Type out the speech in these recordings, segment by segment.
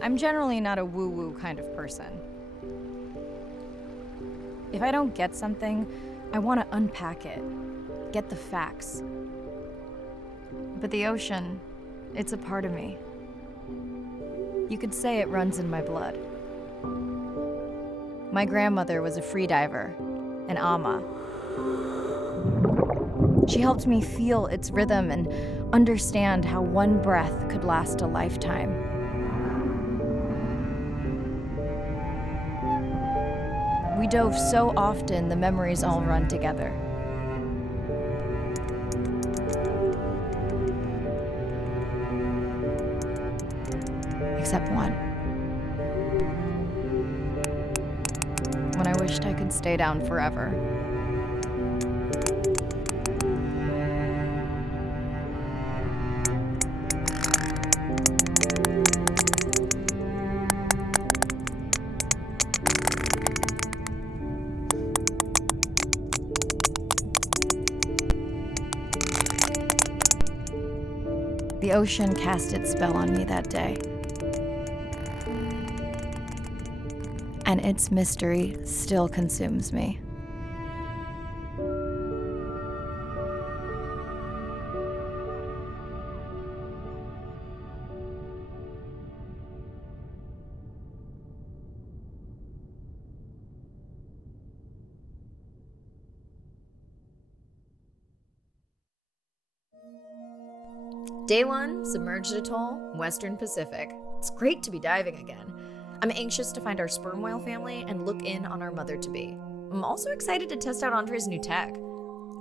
I'm generally not a woo-woo kind of person. If I don't get something, I want to unpack it, get the facts. But the ocean, it's a part of me. You could say it runs in my blood. My grandmother was a freediver, an ama. She helped me feel its rhythm and understand how one breath could last a lifetime. We dove so often, the memories all run together. Except one. When I wished I could stay down forever. The ocean cast its spell on me that day. And its mystery still consumes me. Day 1, submerged atoll, Western Pacific. It's great to be diving again. I'm anxious to find our sperm whale family and look in on our mother-to-be. I'm also excited to test out Andre's new tech.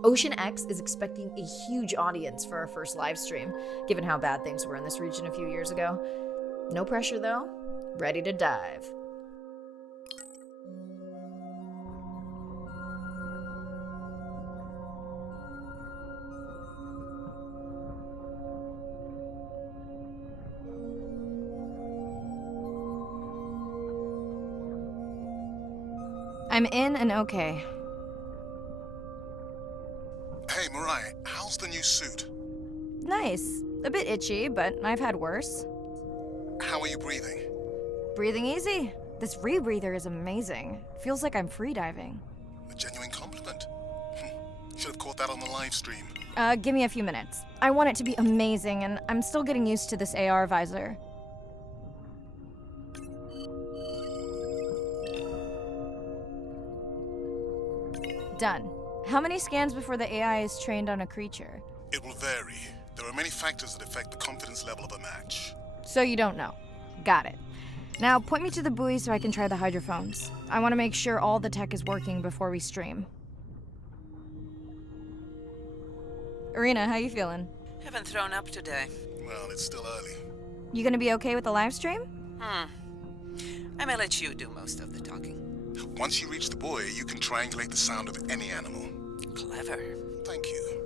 Ocean X is expecting a huge audience for our first live stream, given how bad things were in this region a few years ago. No pressure though, ready to dive. I'm in and okay. Hey, Mirai, how's the new suit? Nice. A bit itchy, but I've had worse. How are you breathing? Breathing easy. This rebreather is amazing. Feels like I'm freediving. A genuine compliment. Should have caught that on the live stream. Give me a few minutes. I want it to be amazing, and I'm still getting used to this AR visor. Done. How many scans before the AI is trained on a creature? It will vary. There are many factors that affect the confidence level of a match. So you don't know. Got it. Now point me to the buoy so I can try the hydrophones. I want to make sure all the tech is working before we stream. Irina, how you feeling? Haven't thrown up today. Well, it's still early. You gonna be okay with the live stream? I may let you do most of the talking. Once you reach the buoy, you can triangulate the sound of any animal. Clever. Thank you.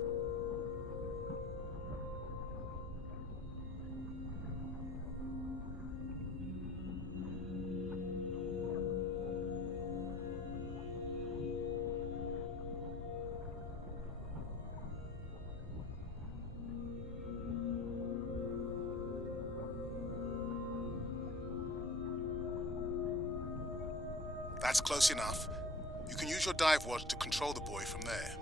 That's close enough. You can use your dive watch to control the buoy from there.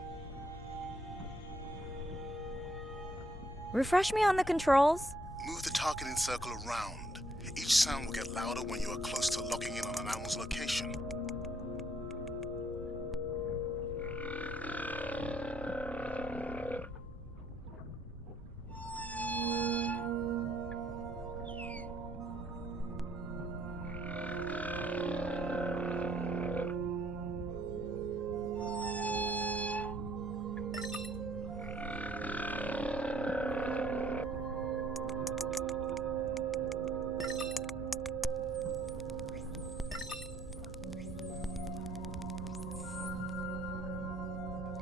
Refresh me on the controls. Move the targeting circle around. Each sound will get louder when you are close to locking in on an animal's location.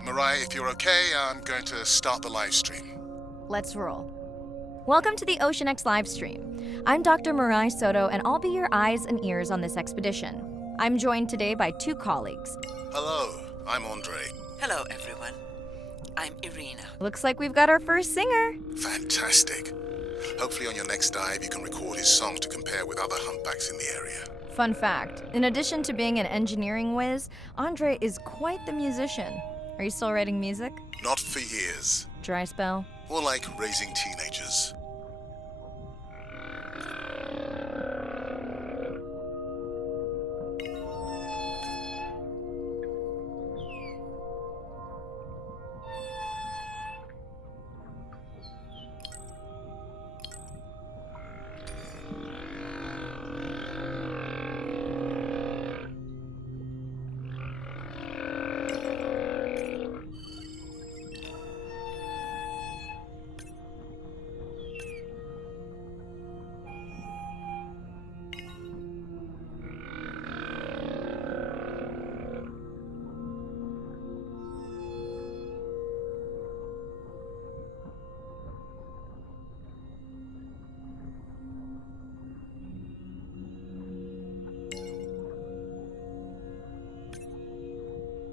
Mirai, if you're okay, I'm going to start the live stream. Let's roll. Welcome to the Ocean X live stream. I'm Dr. Mirai Soto, and I'll be your eyes and ears on this expedition. I'm joined today by two colleagues. Hello, I'm Andre. Hello, everyone. I'm Irina. Looks like we've got our first singer. Fantastic. Hopefully on your next dive you can record his songs to compare with other humpbacks in the area. Fun fact, in addition to being an engineering whiz, Andre is quite the musician. Are you still writing music? Not for years. Dry spell? More like raising teenagers.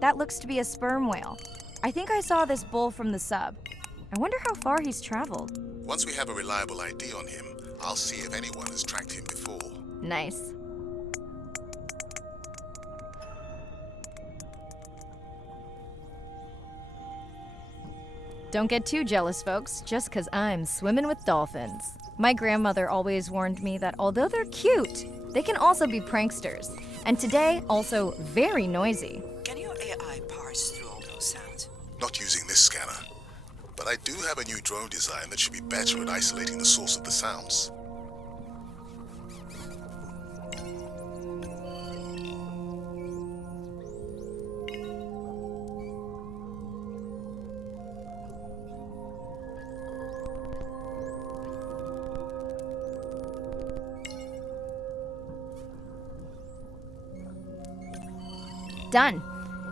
That looks to be a sperm whale. I think I saw this bull from the sub. I wonder how far he's traveled. Once we have a reliable ID on him, I'll see if anyone has tracked him before. Nice. Don't get too jealous, folks, just 'cause I'm swimming with dolphins. My grandmother always warned me that although they're cute, they can also be pranksters. And today, also very noisy. Can your AI parse through all those sounds? Not using this scanner. But I do have a new drone design that should be better at isolating the source of the sounds. Done.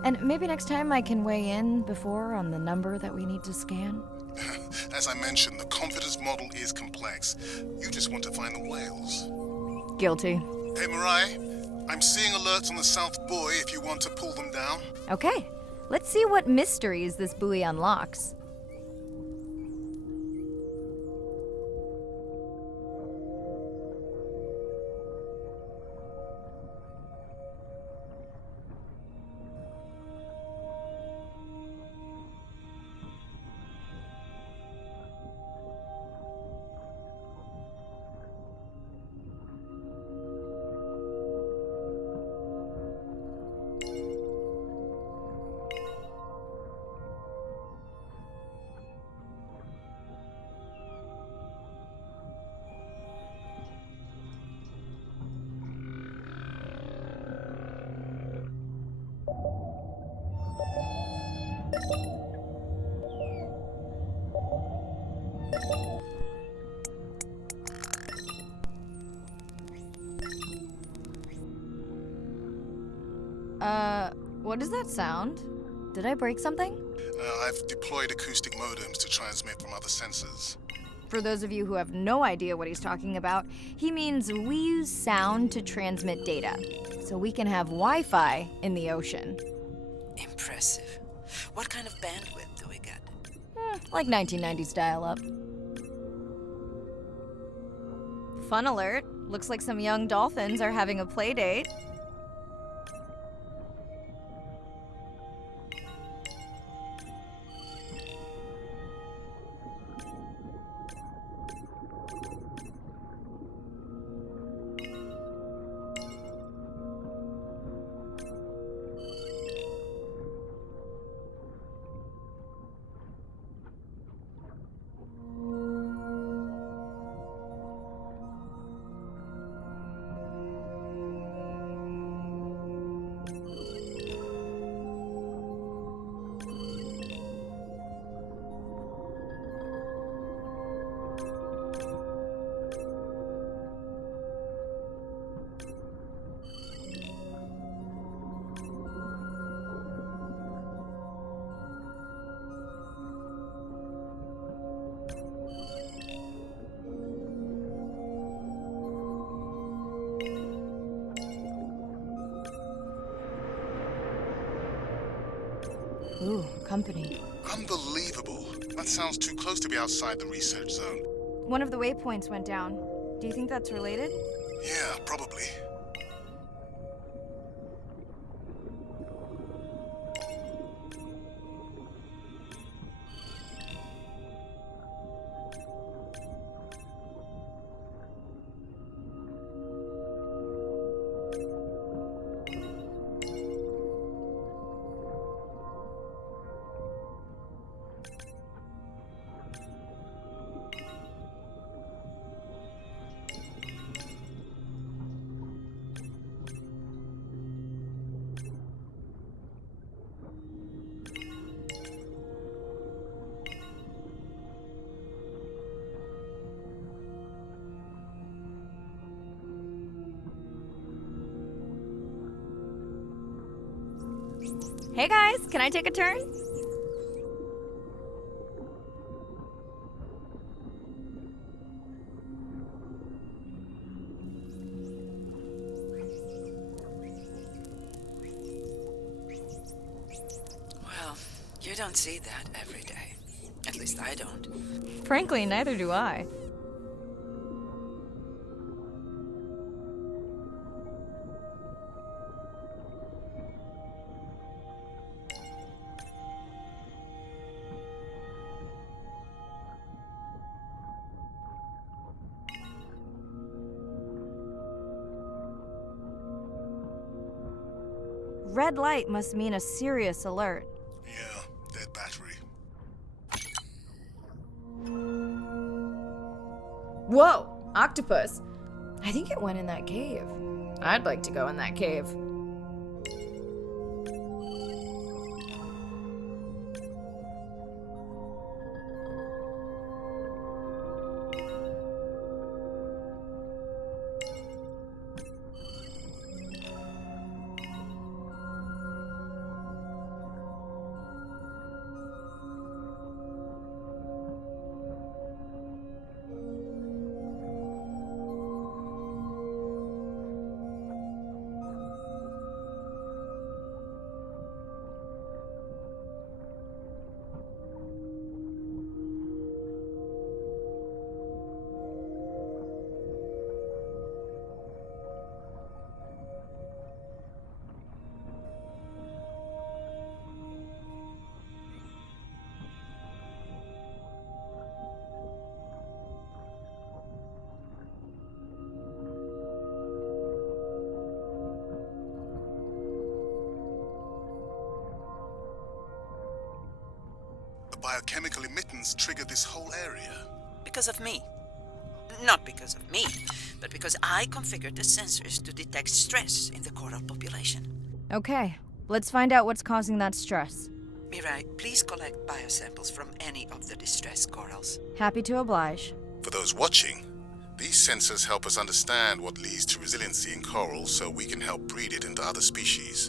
And maybe next time I can weigh in before on the number that we need to scan. As I mentioned, the confidence model is complex. You just want to find the whales. Guilty. Hey Mirai, I'm seeing alerts on the South Buoy if you want to pull them down. Okay, let's see what mysteries this buoy unlocks. What does that sound? Did I break something? I've deployed acoustic modems to transmit from other sensors. For those of you who have no idea what he's talking about, he means we use sound to transmit data, so we can have Wi-Fi in the ocean. Impressive. What kind of bandwidth do we get? Like 1990s dial-up. Fun alert. Looks like some young dolphins are having a play date. company. Unbelievable. That sounds too close to be outside the research zone. One of the waypoints went down. Do you think that's related? Yeah, probably. Hey guys, can I take a turn? Well, you don't see that every day. At least I don't. Frankly, neither do I. Red light must mean a serious alert. Yeah, dead battery. Whoa! Octopus! I think it went in that cave. I'd like to go in that cave. The biochemical emittance triggered this whole area. Because of me. Not because of me, but because I configured the sensors to detect stress in the coral population. Okay, let's find out what's causing that stress. Mirai, please collect biosamples from any of the distressed corals. Happy to oblige. For those watching, these sensors help us understand what leads to resiliency in corals so we can help breed it into other species.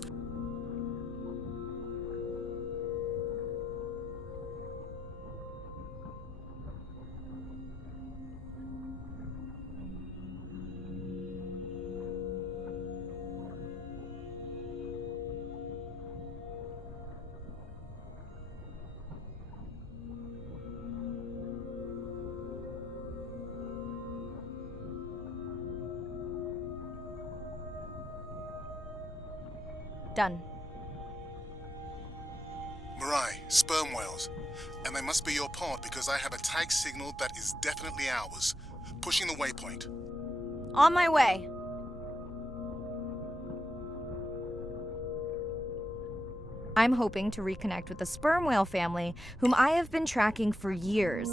Done. Mirai, sperm whales. And they must be your pod because I have a tag signal that is definitely ours. Pushing the waypoint. On my way. I'm hoping to reconnect with the sperm whale family, whom I have been tracking for years.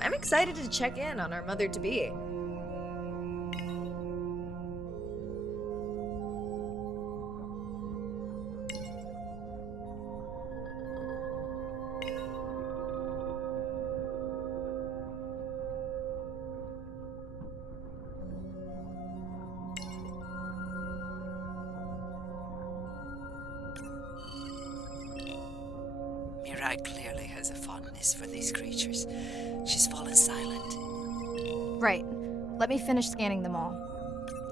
I'm excited to check in on our mother-to-be. Mirai clearly has a fondness for these creatures. She's fallen silent. Right. Let me finish scanning them all.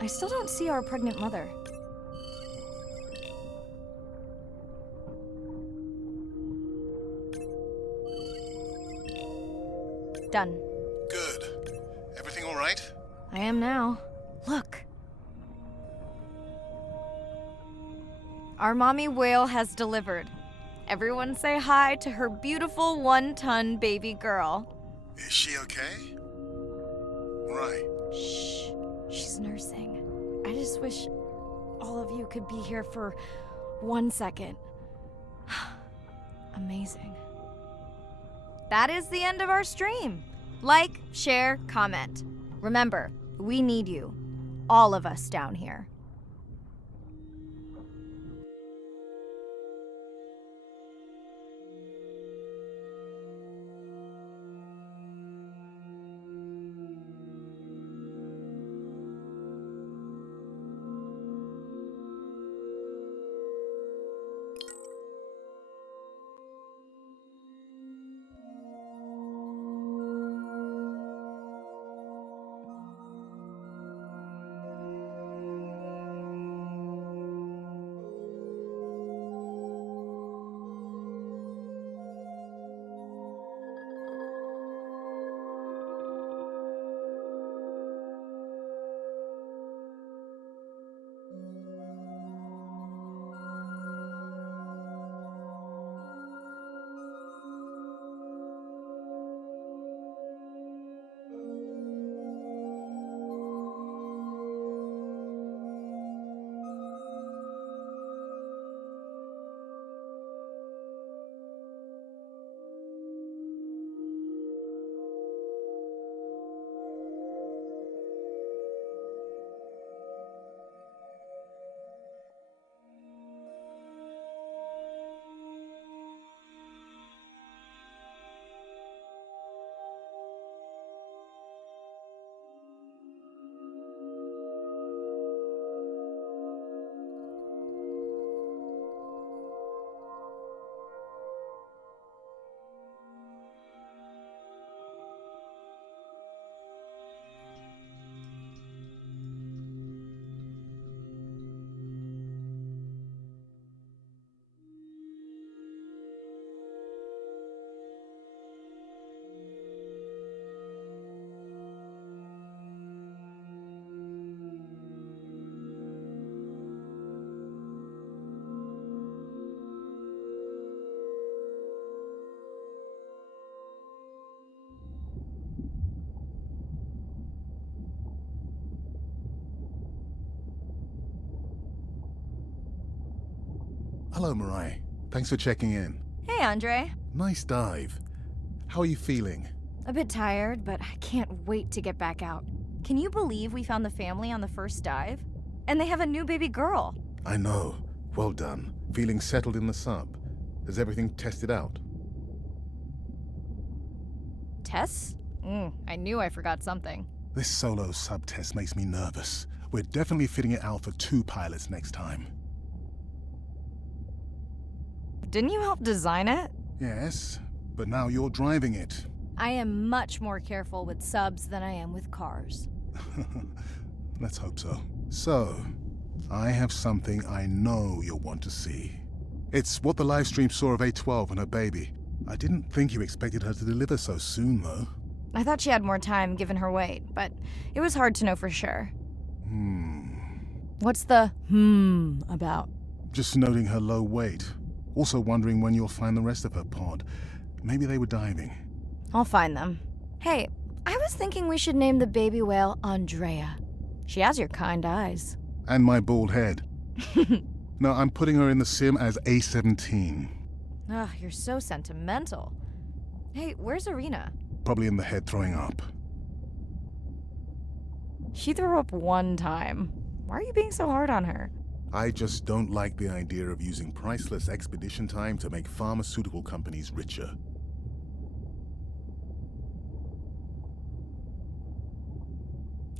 I still don't see our pregnant mother. Done. Good. Everything all right? I am now. Look. Our mommy whale has delivered. Everyone say hi to her beautiful 1-ton baby girl. Is she okay? Right. Shh. She's nursing. I just wish all of you could be here for 1 second. Amazing. That is the end of our stream. Like, share, comment. Remember, we need you. All of us down here. Hello, Mirai. Thanks for checking in. Hey, Andre. Nice dive. How are you feeling? A bit tired, but I can't wait to get back out. Can you believe we found the family on the first dive? And they have a new baby girl. I know. Well done. Feeling settled in the sub. Is everything tested out? Tests? I knew I forgot something. This solo sub test makes me nervous. We're definitely fitting it out for 2 pilots next time. Didn't you help design it? Yes, but now you're driving it. I am much more careful with subs than I am with cars. Let's hope so. So, I have something I know you'll want to see. It's what the livestream saw of A12 and her baby. I didn't think you expected her to deliver so soon, though. I thought she had more time given her weight, but it was hard to know for sure. What's the about? Just noting her low weight. Also wondering when you'll find the rest of her pod. Maybe they were diving. I'll find them. Hey, I was thinking we should name the baby whale Andrea. She has your kind eyes. And my bald head. No, I'm putting her in the sim as A17. Ugh, you're so sentimental. Hey, where's Arena? Probably in the head throwing up. She threw up 1 time. Why are you being so hard on her? I just don't like the idea of using priceless expedition time to make pharmaceutical companies richer.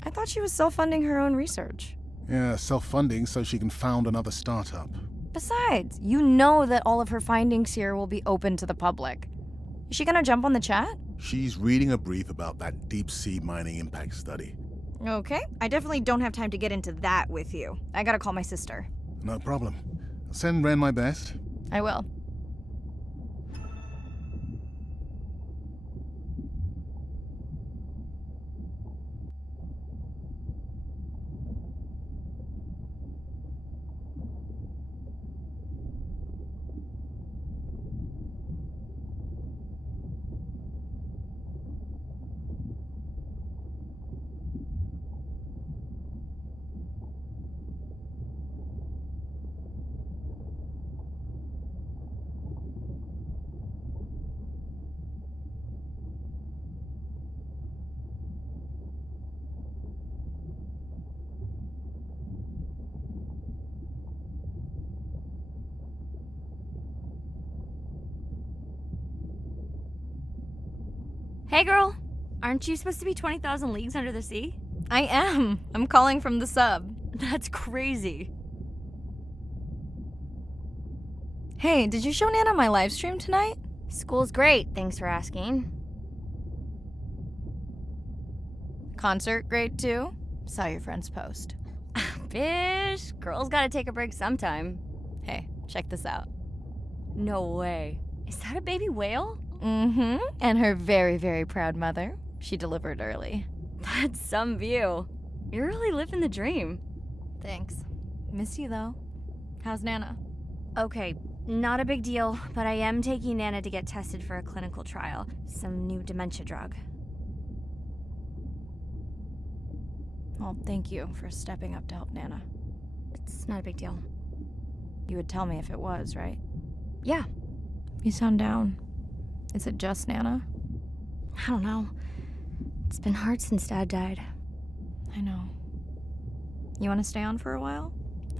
I thought she was self-funding her own research. Yeah, self-funding so she can found another startup. Besides, you know that all of her findings here will be open to the public. Is she gonna jump on the chat? She's reading a brief about that deep-sea mining impact study. Okay, I definitely don't have time to get into that with you. I gotta call my sister. No problem. Send Ren my best. I will. Hey girl, aren't you supposed to be 20,000 leagues under the sea? I am. I'm calling from the sub. That's crazy. Hey, did you show Nana my live stream tonight? School's great, thanks for asking. Concert great too? Saw your friend's post. Fish, girls gotta take a break sometime. Hey, check this out. No way. Is that a baby whale? Mm-hmm. And her very, very proud mother. She delivered early. That's some view. You're really living the dream. Thanks. Miss you though. How's Nana? Okay, not a big deal, but I am taking Nana to get tested for a clinical trial. Some new dementia drug. Well, thank you for stepping up to help Nana. It's not a big deal. You would tell me if it was, right? Yeah. You sound down. Is it just Nana? I don't know. It's been hard since Dad died. I know. You want to stay on for a while?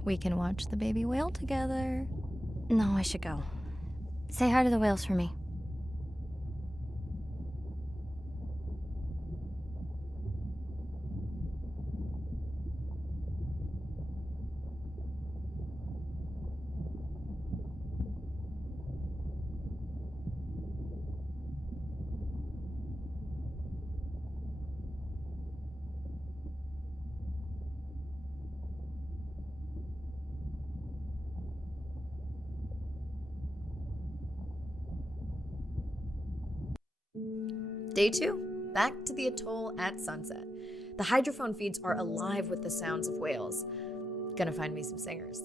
We can watch the baby whale together. No, I should go. Say hi to the whales for me. Day 2, back to the atoll at sunset. The hydrophone feeds are alive with the sounds of whales. Gonna find me some singers.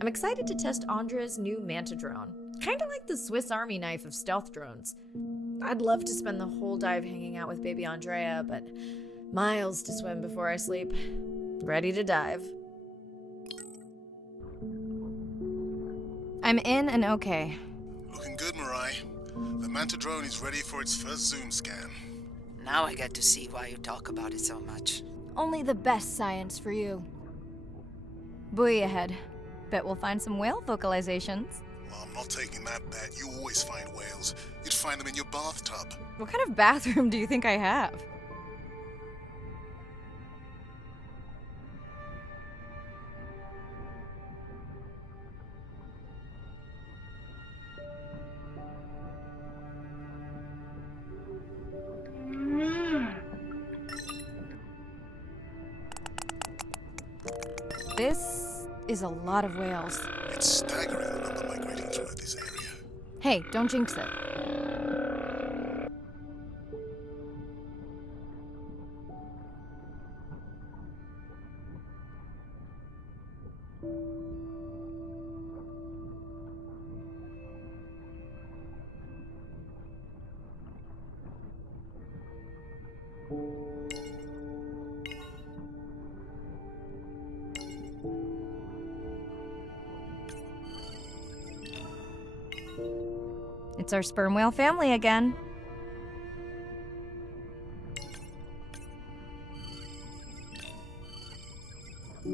I'm excited to test Andra's new manta drone. Kinda like the Swiss Army knife of stealth drones. I'd love to spend the whole dive hanging out with baby Andrea, but miles to swim before I sleep. Ready to dive. I'm in and okay. Looking good, Mirai. The Manta drone is ready for its first zoom scan. Now I get to see why you talk about it so much. Only the best science for you. Buoy ahead. Bet we'll find some whale vocalizations. Well, I'm not taking that bet. You always find whales. You'd find them in your bathtub. What kind of bathroom do you think I have? This is a lot of whales. It's staggering the number migrating through this area. Hey, don't jinx it. It's our sperm whale family again. The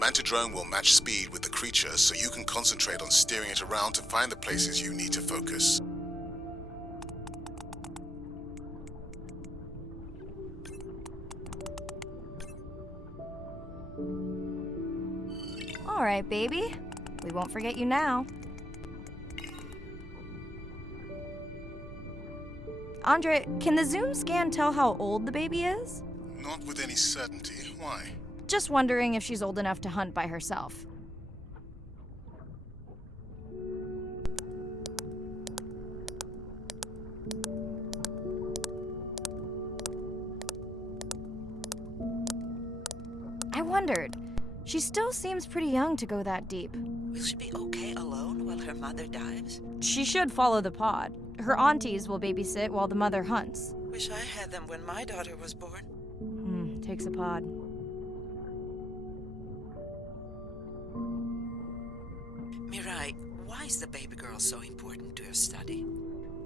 Manta drone will match speed with the creature so you can concentrate on steering it around to find the places you need to focus. All right, baby. We won't forget you now. Andre, can the zoom scan tell how old the baby is? Not with any certainty. Why? Just wondering if she's old enough to hunt by herself. I wondered. She still seems pretty young to go that deep. Will she be okay alone while her mother dives? She should follow the pod. Her aunties will babysit while the mother hunts. Wish I had them when my daughter was born. Takes a pod. Mirai, why is the baby girl so important to your study?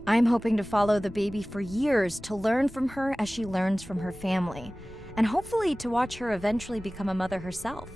I'm hoping to follow the baby for years to learn from her as she learns from her family, and hopefully to watch her eventually become a mother herself.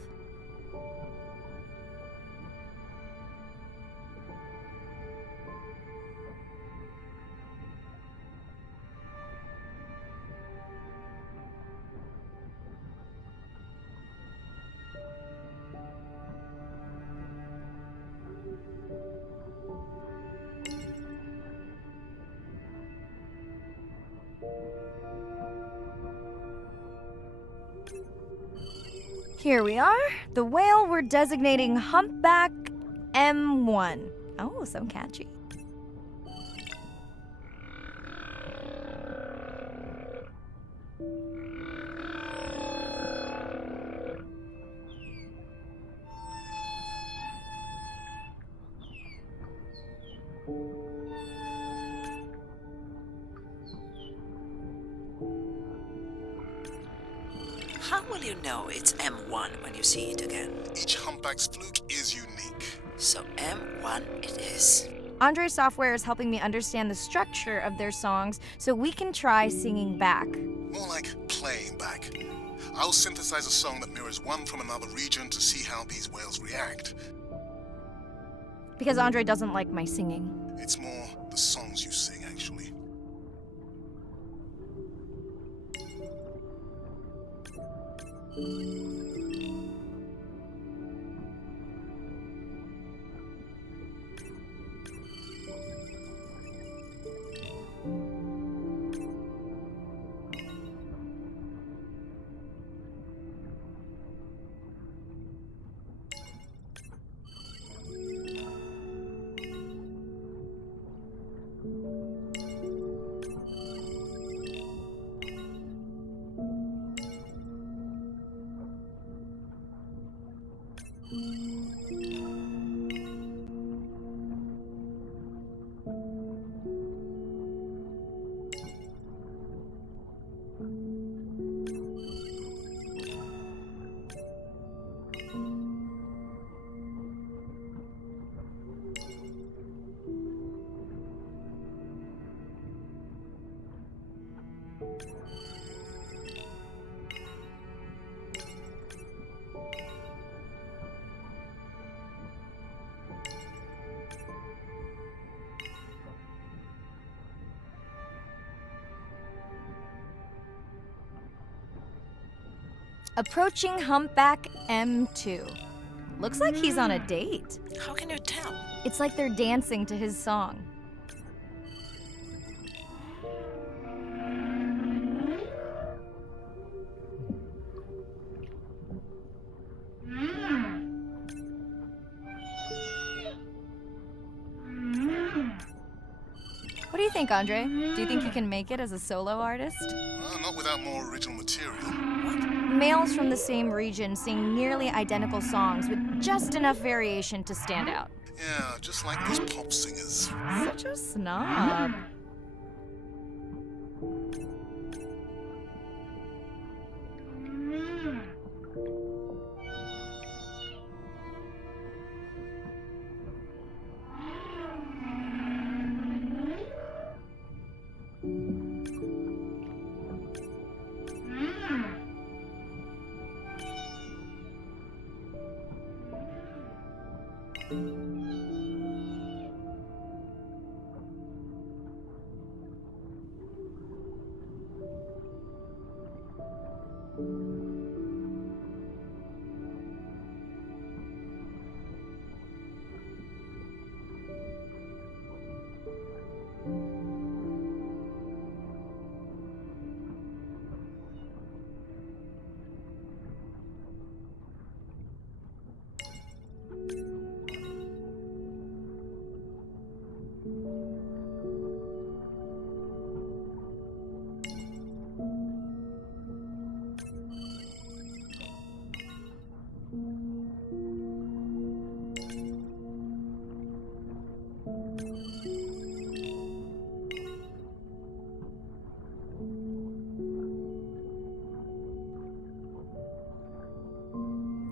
Here we are. The whale we're designating Humpback M1. Oh, so catchy. How will you know it's M1 when you see it again? Each humpback's fluke is unique. So M1 it is. Andre's software is helping me understand the structure of their songs so we can try singing back. More like playing back. I'll synthesize a song that mirrors one from another region to see how these whales react. Because Andre doesn't like my singing. It's more the songs you sing, actually. Approaching Humpback M2. Looks like he's on a date. How can you tell? It's like they're dancing to his song. What do you think, Andre? Do you think he can make it as a solo artist? Not without more original material. Males from the same region sing nearly identical songs with just enough variation to stand out. Yeah, just like those pop singers. Such a snob.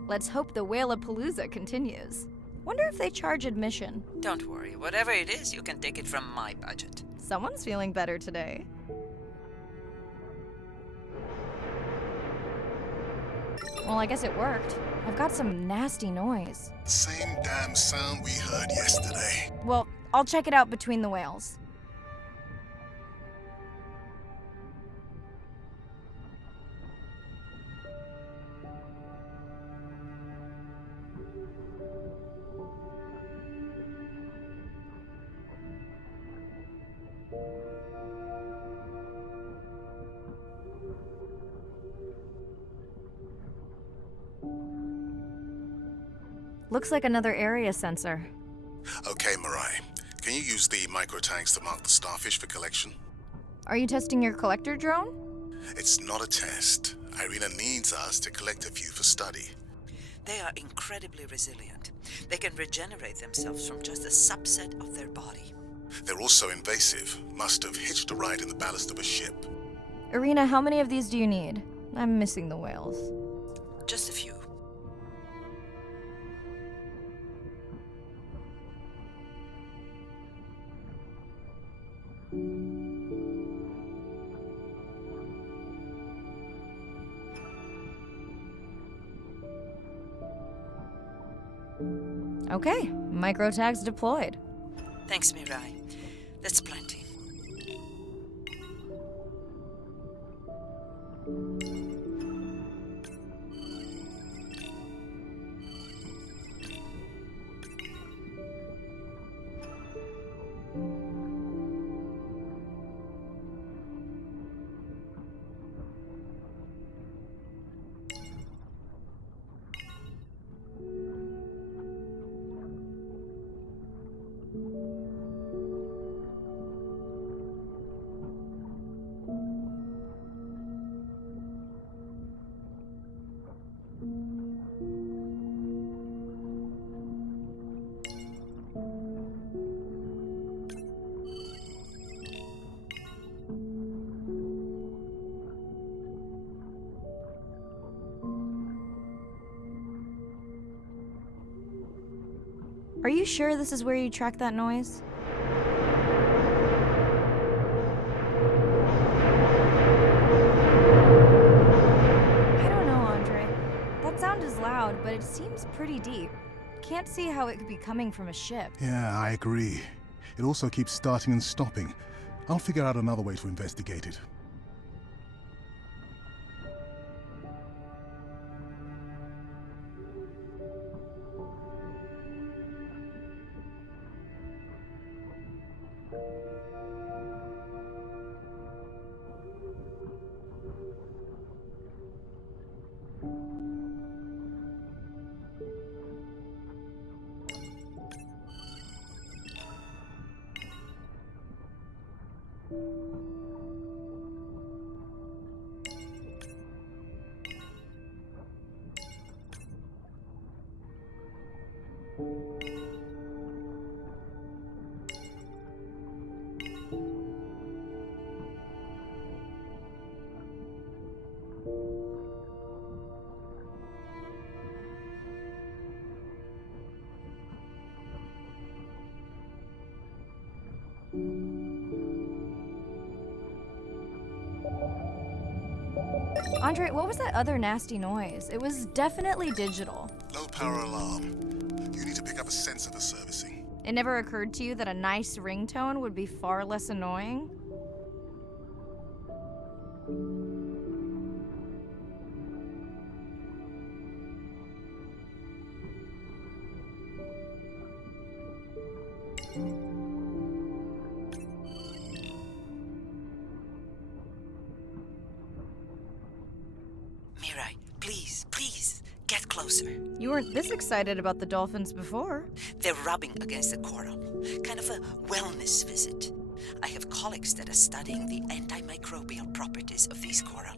Let's hope the Whalapalooza continues. Wonder if they charge admission. Don't worry, whatever it is, you can take it from my budget. Someone's feeling better today. Well, I guess it worked. I've got some nasty noise. Same damn sound we heard yesterday. Well, I'll check it out between the whales. Looks like another area sensor. Okay, Mirai. Can you use the microtags to mark the starfish for collection? Are you testing your collector drone? It's not a test. Irina needs us to collect a few for study. They are incredibly resilient. They can regenerate themselves from just a subset of their body. They're also invasive. Must have hitched a ride in the ballast of a ship. Irina, how many of these do you need? I'm missing the whales. Just a few. Okay, microtags deployed. Thanks, Mirai. That's plenty. Are you sure this is where you track that noise? I don't know, Andre. That sound is loud, but it seems pretty deep. Can't see how it could be coming from a ship. Yeah, I agree. It also keeps starting and stopping. I'll figure out another way to investigate it. Andre, what was that other nasty noise? It was definitely digital. Low power alarm. You need to pick up a sensor for servicing. It never occurred to you that a nice ringtone would be far less annoying? Mirai, please, get closer. You weren't this excited about the dolphins before. They're rubbing against the coral. Kind of a wellness visit. I have colleagues that are studying the antimicrobial properties of these coral.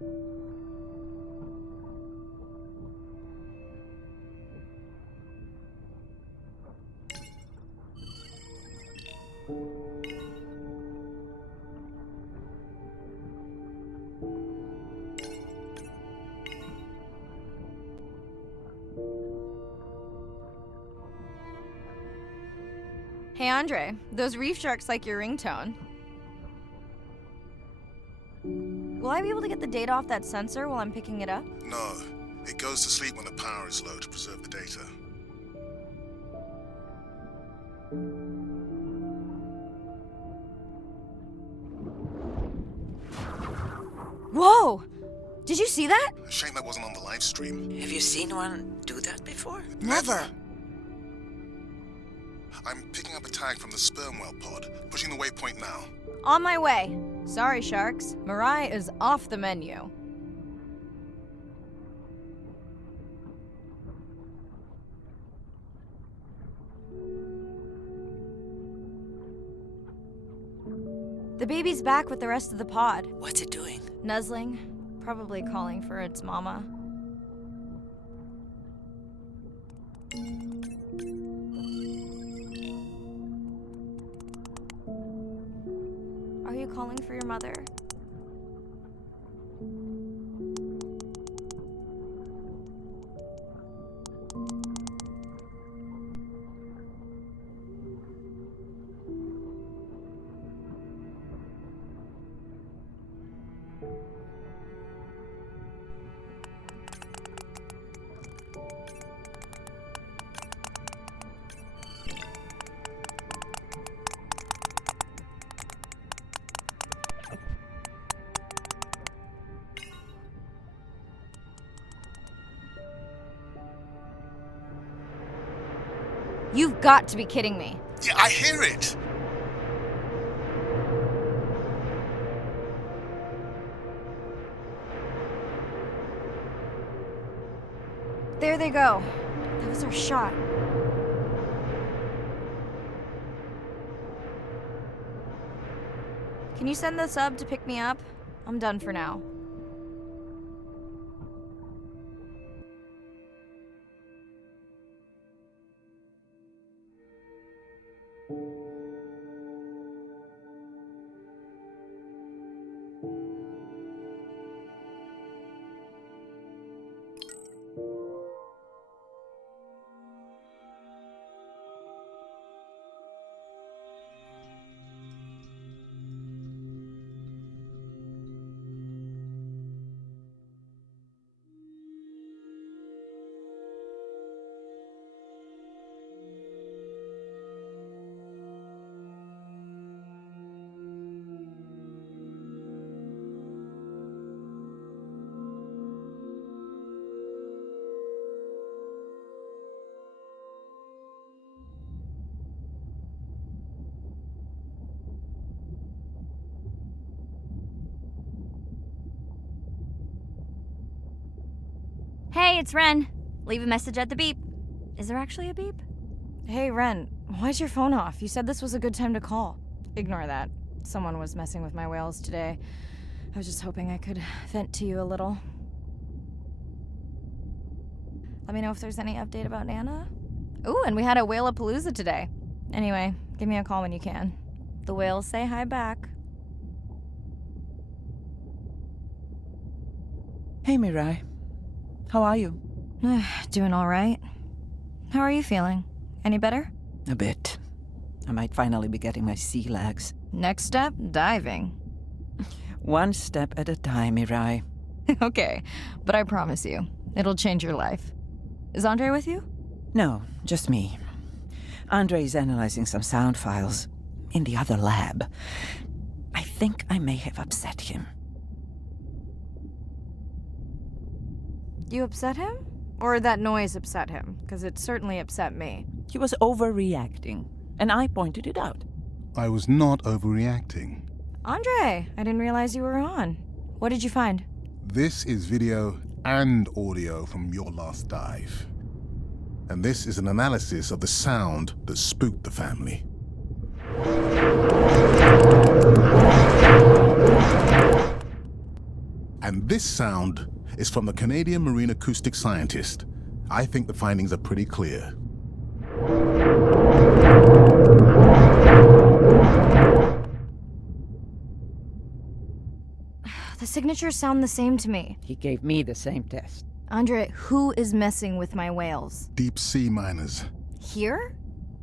Hey Andre, those reef sharks like your ringtone. Will I be able to get the data off that sensor while I'm picking it up? No, it goes to sleep when the power is low to preserve the data. Whoa! Did you see that? Shame that wasn't on the live stream. Have you seen one do that before? Never. I'm picking up a tag from the sperm whale pod, pushing the waypoint now. On my way. Sorry, sharks. Mirai is off the menu. The baby's back with the rest of the pod. What's it doing? Nuzzling. Probably calling for its mama. Are you calling for your mother? You've got to be kidding me. Yeah, I hear it! There they go. That was our shot. Can you send the sub to pick me up? I'm done for now. Hey, it's Ren. Leave a message at the beep. Is there actually a beep? Hey, Ren, why's your phone off? You said this was a good time to call. Ignore that. Someone was messing with my whales today. I was just hoping I could vent to you a little. Let me know if there's any update about Nana. Ooh, and we had a whale-a-palooza today. Anyway, give me a call when you can. The whales say hi back. Hey, Mirai. How are you? Doing all right. How are you feeling? Any better? A bit. I might finally be getting my sea legs. Next step, diving. One step at a time, Mirai. Okay, but I promise you, it'll change your life. Is Andre with you? No, just me. Andre is analyzing some sound files in the other lab. I think I may have upset him. You upset him? Or that noise upset him? Because it certainly upset me. He was overreacting, and I pointed it out. I was not overreacting. Andre, I didn't realize you were on. What did you find? This is video and audio from your last dive. And this is an analysis of the sound that spooked the family. And this This sound is from the Canadian marine acoustic scientist. I think the findings are pretty clear. The signatures sound the same to me. He gave me the same test. Andre, who is messing with my whales? Deep sea miners. Here?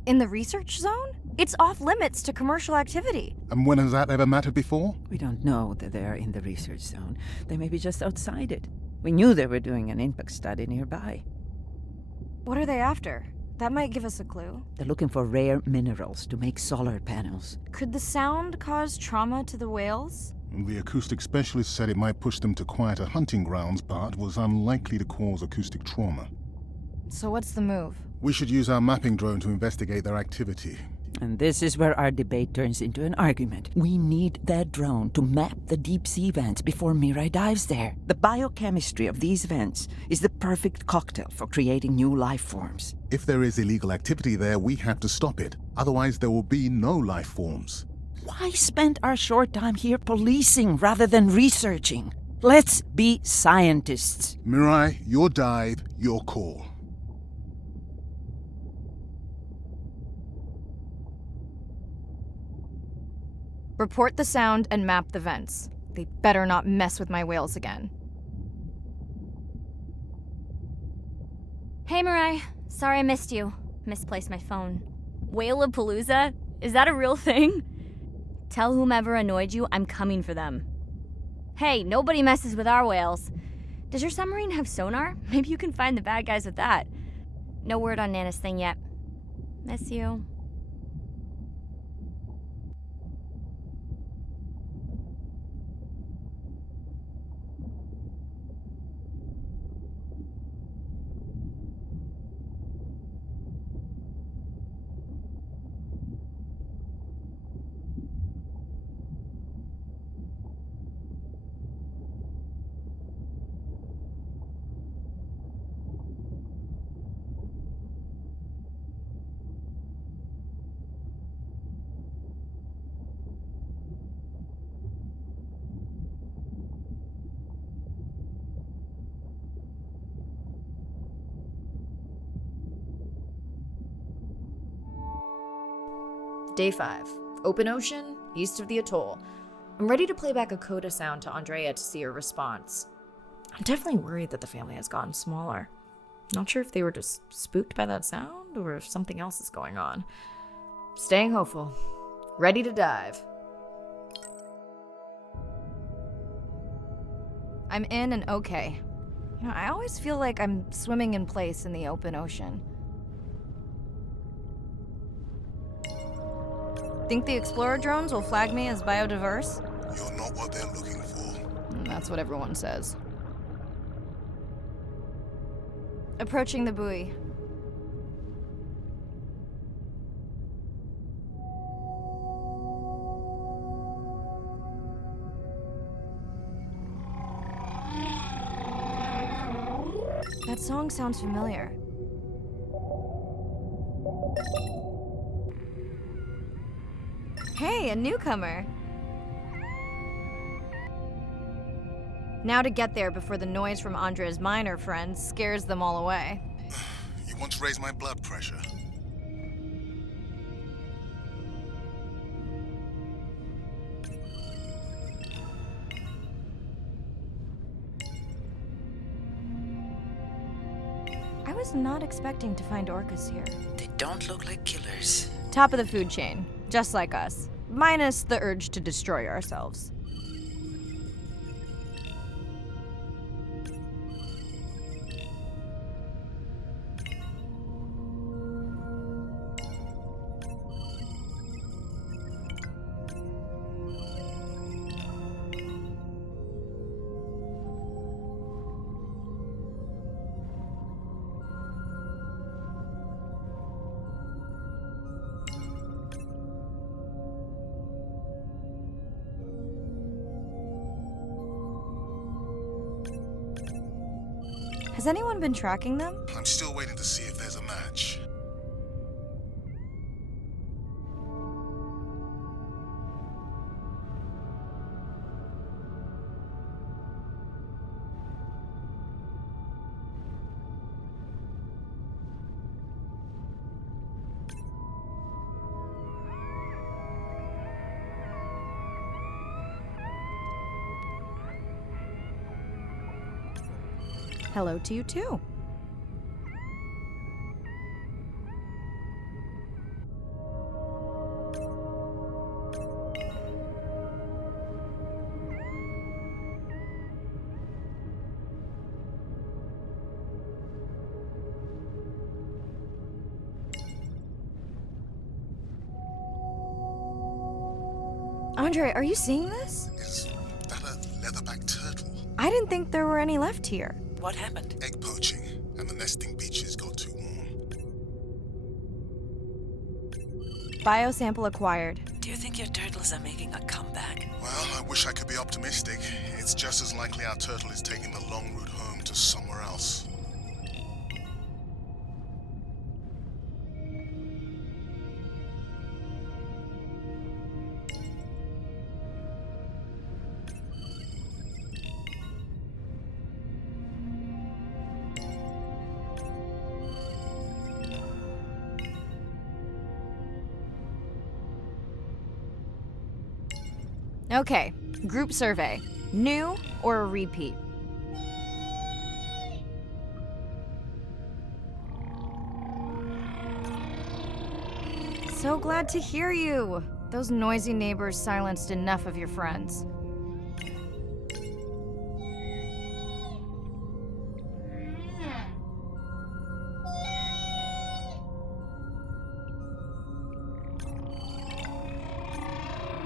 In the research zone? It's off limits to commercial activity. And when has that ever mattered before? We don't know that they're in the research zone. They may be just outside it. We knew they were doing an impact study nearby. What are they after? That might give us a clue. They're looking for rare minerals to make solar panels. Could the sound cause trauma to the whales? The acoustic specialist said it might push them to quieter hunting grounds, but was unlikely to cause acoustic trauma. So what's the move? We should use our mapping drone to investigate their activity. And this is where our debate turns into an argument. We need that drone to map the deep sea vents before Mirai dives there. The biochemistry of these vents is the perfect cocktail for creating new life forms. If there is illegal activity there, we have to stop it. Otherwise, there will be no life forms. Why spend our short time here policing rather than researching? Let's be scientists. Mirai, your dive, your call. Report the sound and map the vents. They better not mess with my whales again. Hey, Mirai. Sorry I missed you. Misplaced my phone. Whale-a-palooza? Is that a real thing? Tell whomever annoyed you I'm coming for them. Hey, nobody messes with our whales. Does your submarine have sonar? Maybe you can find the bad guys with that. No word on Nana's thing yet. Miss you. Day 5. Open ocean, east of the atoll. I'm ready to play back a coda sound to Andrea to see her response. I'm definitely worried that the family has gotten smaller. Not sure if they were just spooked by that sound or if something else is going on. Staying hopeful. Ready to dive. I'm in and okay. I always feel like I'm swimming in place in the open ocean. Think the Explorer drones will flag me as biodiverse? You're not what they're looking for. That's what everyone says. Approaching the buoy. That song sounds familiar. Hey, a newcomer. Now to get there before the noise from Andrea's miner friends scares them all away. You want to raise my blood pressure? I was not expecting to find orcas here. They don't look like killers. Top of the food chain, just like us. Minus the urge to destroy ourselves. Has anyone been tracking them? I'm still waiting to see if there's a match. hello to you too. Andre, are you seeing this? Is that a leatherback turtle? I didn't think there were any left here. What happened? Egg poaching, and the nesting beaches got too warm. Biosample acquired. Do you think your turtles are making a comeback? Well, I wish I could be optimistic. It's just as likely our turtle is taking the long route home to somewhere else. Okay, group survey. New or a repeat? So glad to hear you. Those noisy neighbors silenced enough of your friends.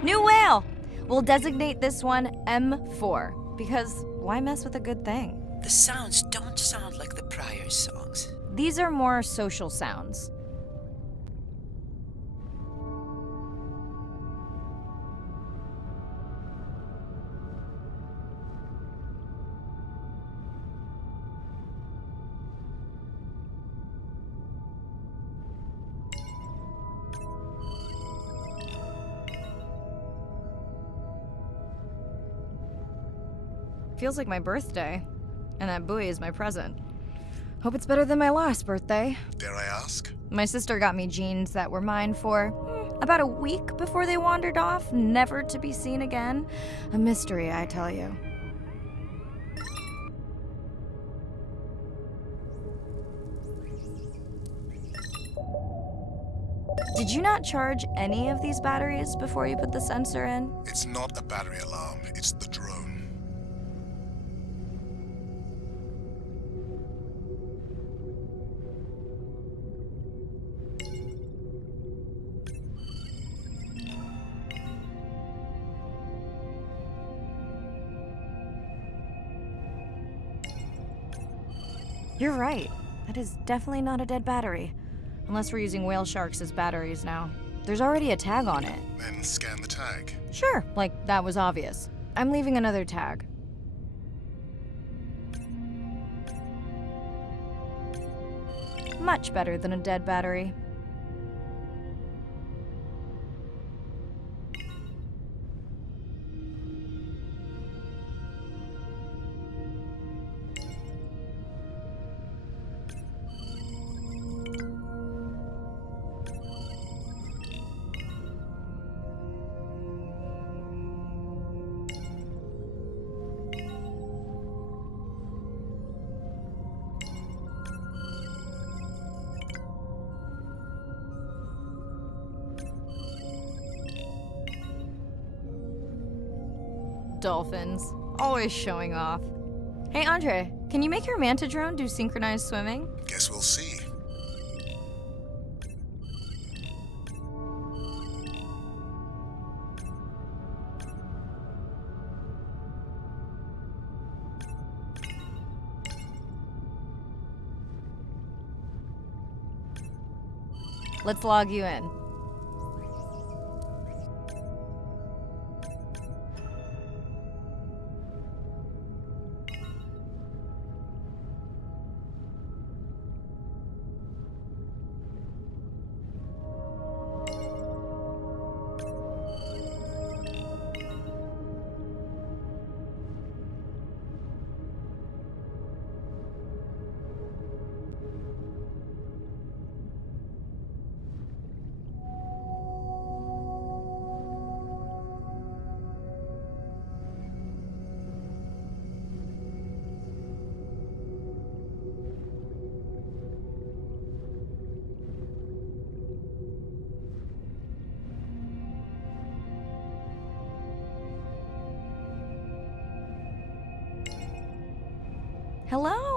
New whale! We'll designate this one M4, because why mess with a good thing? The sounds don't sound like the prior songs. These are more social sounds. Feels like my birthday, and that buoy is my present. Hope it's better than my last birthday. Dare I ask? My sister got me jeans that were mine for about a week before they wandered off, never to be seen again. A mystery, I tell you. Did you not charge any of these batteries before you put the sensor in? It's not a battery alarm, it's the drone. You're right. That is definitely not a dead battery. Unless we're using whale sharks as batteries now. There's already a tag on it. Then scan the tag. Sure, like that was obvious. I'm leaving another tag. Much better than a dead battery. Dolphins. Always showing off. Hey, Andre, can you make your manta drone do synchronized swimming? Guess we'll see. Let's log you in.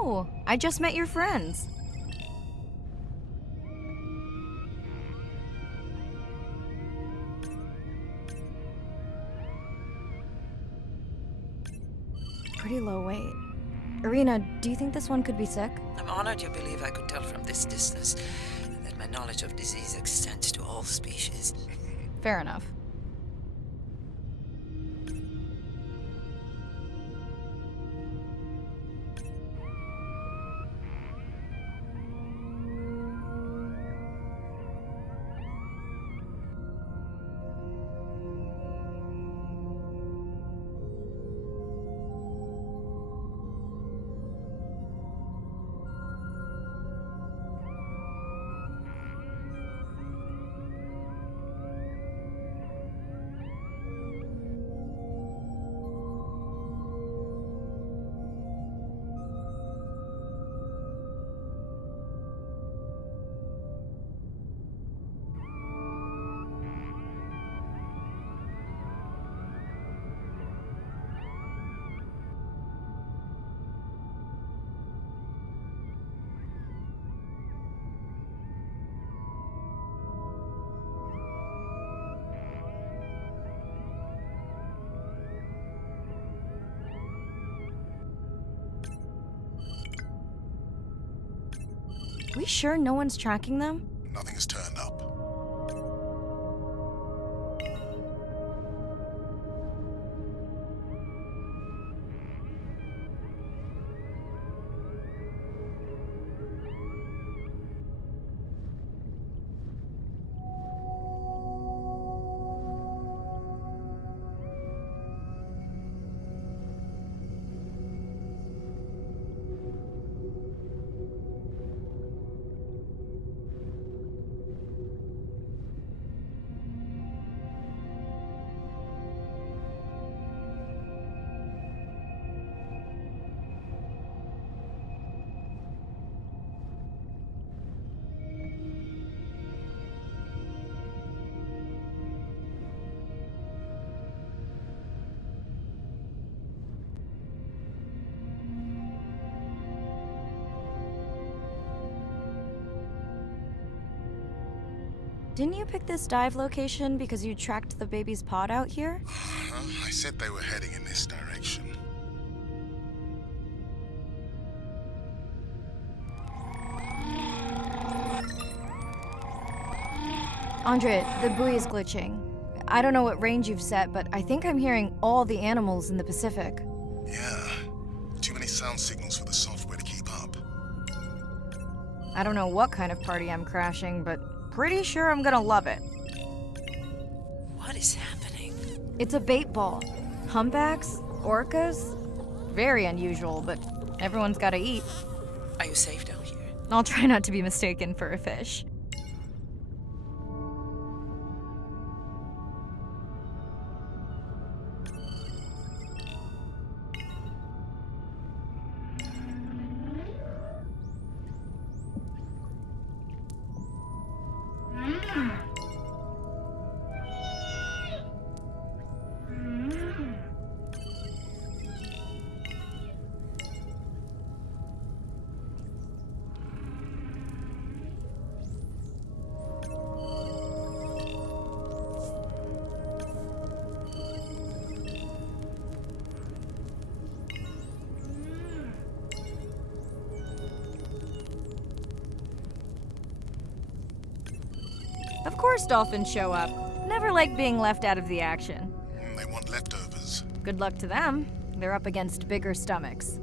Oh, I just met your friends. Pretty low weight. Irina, do you think this one could be sick? I'm honored you believe I could tell from this distance that my knowledge of disease extends to all species. Fair enough. We sure no one's tracking them? Nothing has turned up. Didn't you pick this dive location because you tracked the baby's pod out here? I said they were heading in this direction. Andre, the buoy is glitching. I don't know what range you've set, but I think I'm hearing all the animals in the Pacific. Yeah. Too many sound signals for the software to keep up. I don't know what kind of party I'm crashing, but pretty sure I'm gonna love it. What is happening? It's a bait ball. Humpbacks? Orcas? Very unusual, but everyone's gotta eat. Are you safe down here? I'll try not to be mistaken for a fish. Of course dolphins show up. Never like being left out of the action. They want leftovers. Good luck to them. They're up against bigger stomachs.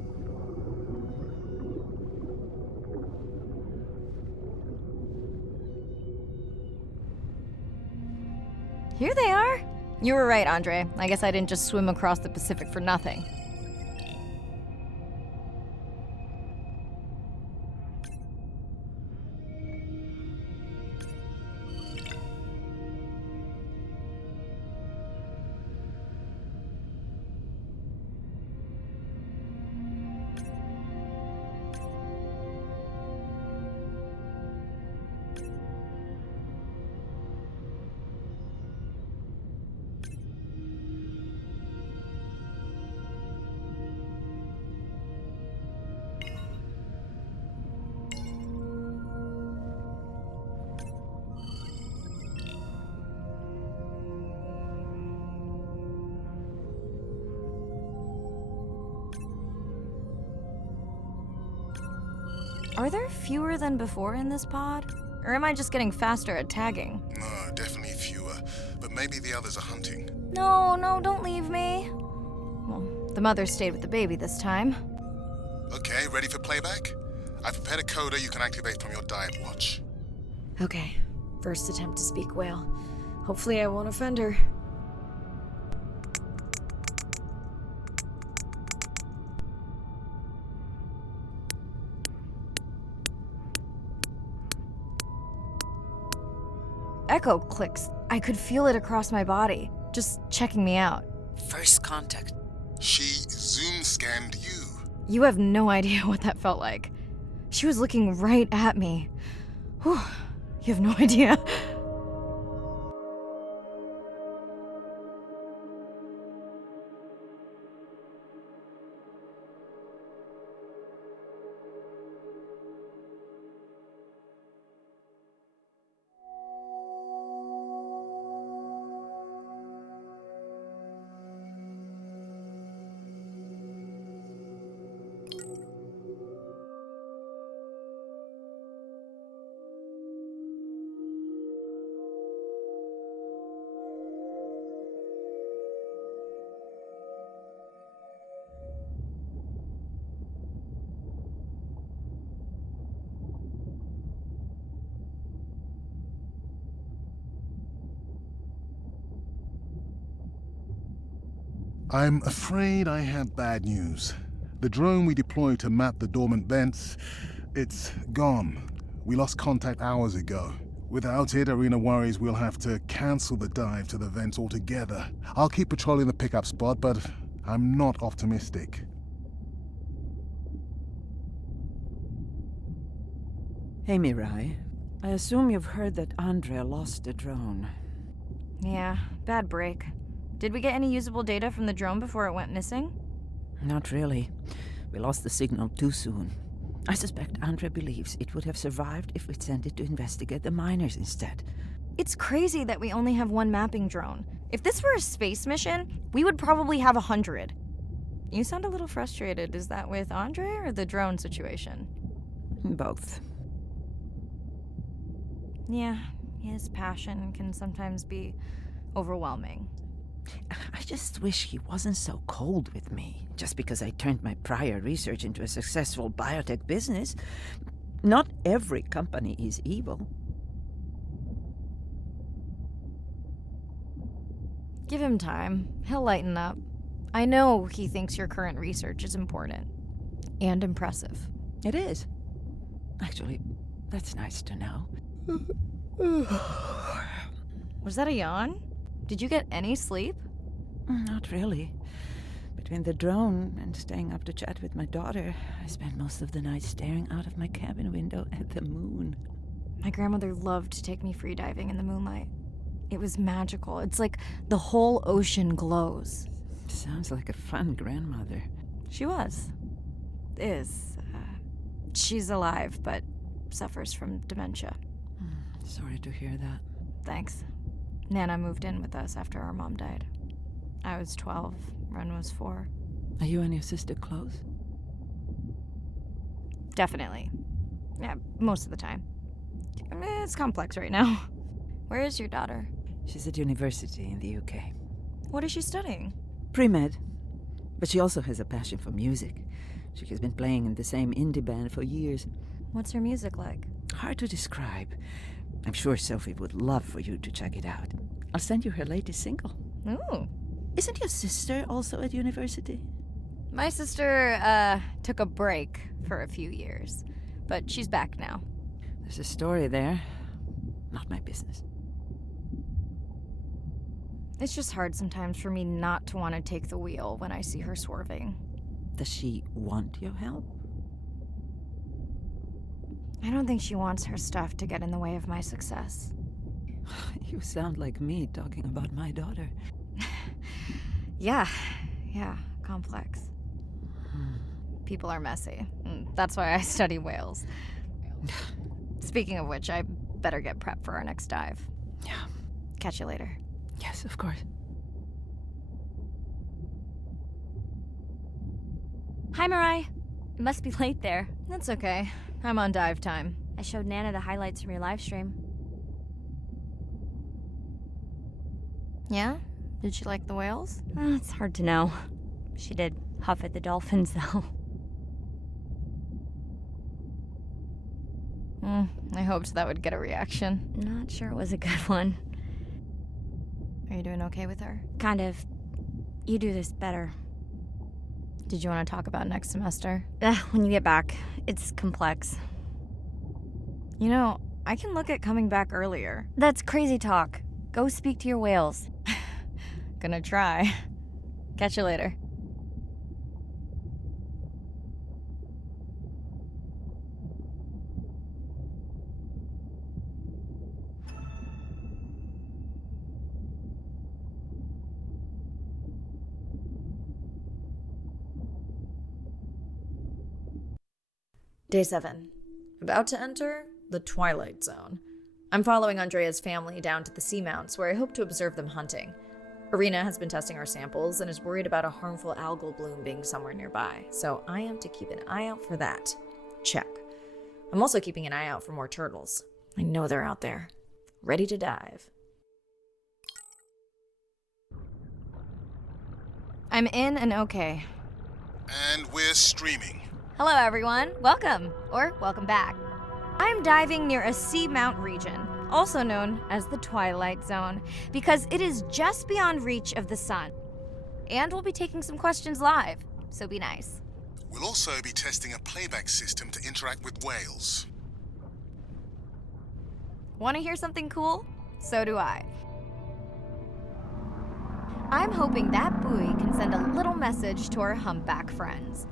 Here they are. You were right, Andre. I guess I didn't just swim across the Pacific for nothing. Are there fewer than before in this pod? Or am I just getting faster at tagging? No, definitely fewer. But maybe the others are hunting. No, don't leave me. Well, the mother stayed with the baby this time. Okay, ready for playback? I've prepared a coder you can activate from your dive watch. Okay, first attempt to speak whale. Hopefully I won't offend her. Echo clicks. I could feel it across my body, just checking me out. First contact. She zoom scanned you. You have no idea what that felt like. She was looking right at me. Whew, you have no idea. I'm afraid I have bad news. The drone we deployed to map the dormant vents, it's gone. We lost contact hours ago. Without it, Arena worries we'll have to cancel the dive to the vents altogether. I'll keep patrolling the pickup spot, but I'm not optimistic. Hey, Mirai. I assume you've heard that Andrea lost a drone. Yeah, bad break. Did we get any usable data from the drone before it went missing? Not really. We lost the signal too soon. I suspect Andrea believes it would have survived if we'd sent it to investigate the miners instead. It's crazy that we only have one mapping drone. If this were a space mission, we would probably have 100. You sound a little frustrated. Is that with Andre or the drone situation? Both. Yeah, his passion can sometimes be overwhelming. I just wish he wasn't so cold with me, just because I turned my prior research into a successful biotech business. Not every company is evil. Give him time. He'll lighten up. I know he thinks your current research is important. And impressive. It is. Actually, that's nice to know. Was that a yawn? Did you get any sleep? Not really. Between the drone and staying up to chat with my daughter, I spent most of the night staring out of my cabin window at the moon. My grandmother loved to take me free diving in the moonlight. It was magical. It's like the whole ocean glows. Sounds like a fun grandmother. She was. Is. She's alive, but suffers from dementia. Sorry to hear that. Thanks. Nana moved in with us after our mom died. I was 12, Ren was 4. Are you and your sister close? Definitely. Yeah, most of the time. It's complex right now. Where is your daughter? She's at university in the UK. What is she studying? Pre-med. But she also has a passion for music. She has been playing in the same indie band for years. What's her music like? Hard to describe. I'm sure Sophie would love for you to check it out. I'll send you her latest single. Ooh. Isn't your sister also at university? My sister, took a break for a few years. But she's back now. There's a story there. Not my business. It's just hard sometimes for me not to want to take the wheel when I see her swerving. Does she want your help? I don't think she wants her stuff to get in the way of my success. You sound like me talking about my daughter. Yeah, complex. People are messy. That's why I study whales. Speaking of which, I better get prepped for our next dive. Yeah. Catch you later. Yes, of course. Hi, Mirai. It must be late there. That's okay. I'm on dive time. I showed Nana the highlights from your live stream. Yeah? Did she like the whales? It's hard to know. She did huff at the dolphins, though. I hoped that would get a reaction. Not sure it was a good one. Are you doing okay with her? Kind of. You do this better. Did you want to talk about next semester? When you get back. It's complex. You know, I can look at coming back earlier. That's crazy talk. Go speak to your whales. Gonna try. Catch you later. Day 7. About to enter the Twilight Zone. I'm following Andrea's family down to the seamounts where I hope to observe them hunting. Irina has been testing our samples and is worried about a harmful algal bloom being somewhere nearby, so I am to keep an eye out for that. Check. I'm also keeping an eye out for more turtles. I know they're out there, ready to dive. I'm in and okay. And we're streaming. Hello everyone, welcome, or welcome back. I'm diving near a seamount region, also known as the Twilight Zone, because it is just beyond reach of the sun. And we'll be taking some questions live, so be nice. We'll also be testing a playback system to interact with whales. Want to hear something cool? So do I. I'm hoping that buoy can send a little message to our humpback friends.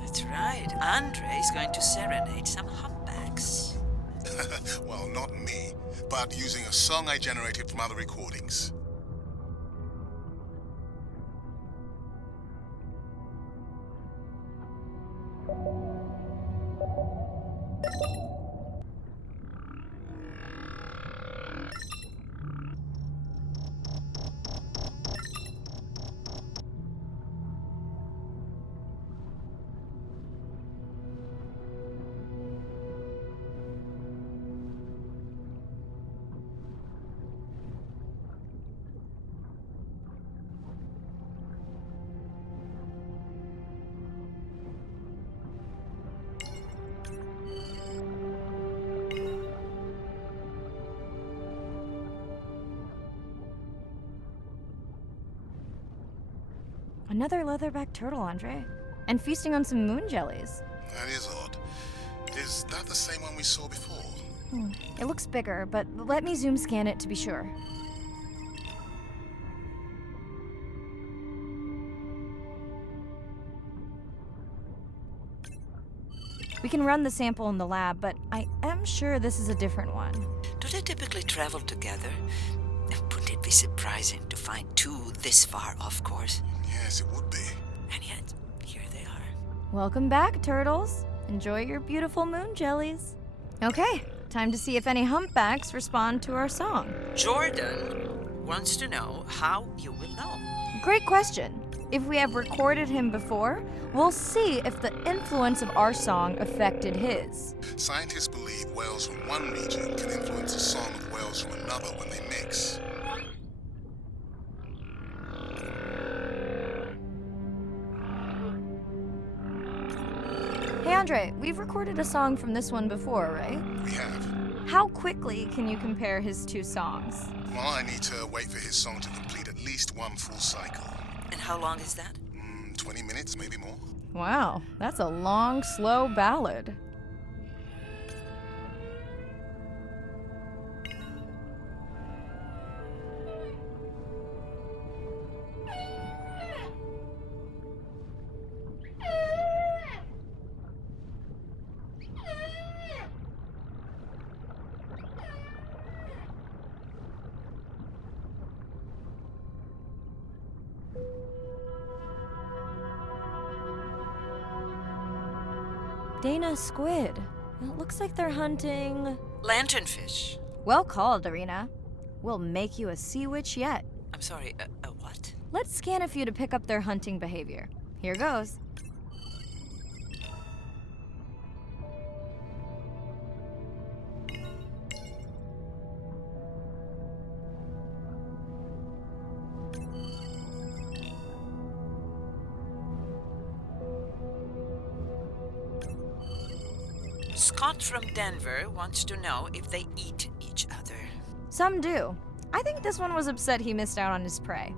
That's right. Andre is going to serenade some humpbacks. Well, not me, but using a song I generated from other recordings. Another leatherback turtle, Andre. And feasting on some moon jellies. That is odd. Is that the same one we saw before? It looks bigger, but let me zoom scan it to be sure. We can run the sample in the lab, but I am sure this is a different one. Do they typically travel together? Wouldn't it be surprising to find two this far off course? Yes, it would be. And yet, here they are. Welcome back, turtles. Enjoy your beautiful moon jellies. Okay, time to see if any humpbacks respond to our song. Jordan wants to know how you will know. Great question. If we have recorded him before, we'll see if the influence of our song affected his. Scientists believe whales from one region can influence the song of whales from another when they mix. Hey Andre, we've recorded a song from this one before, right? We have. How quickly can you compare his two songs? Well, I need to wait for his song to complete at least one full cycle. And how long is that? 20 minutes, maybe more. Wow, that's a long, slow ballad. Dana squid. It looks like they're hunting... Lanternfish. Well called, Irina. We'll make you a sea witch yet. I'm sorry, a what? Let's scan a few to pick up their hunting behavior. Here goes. Scott from Denver wants to know if they eat each other. Some do. I think this one was upset he missed out on his prey.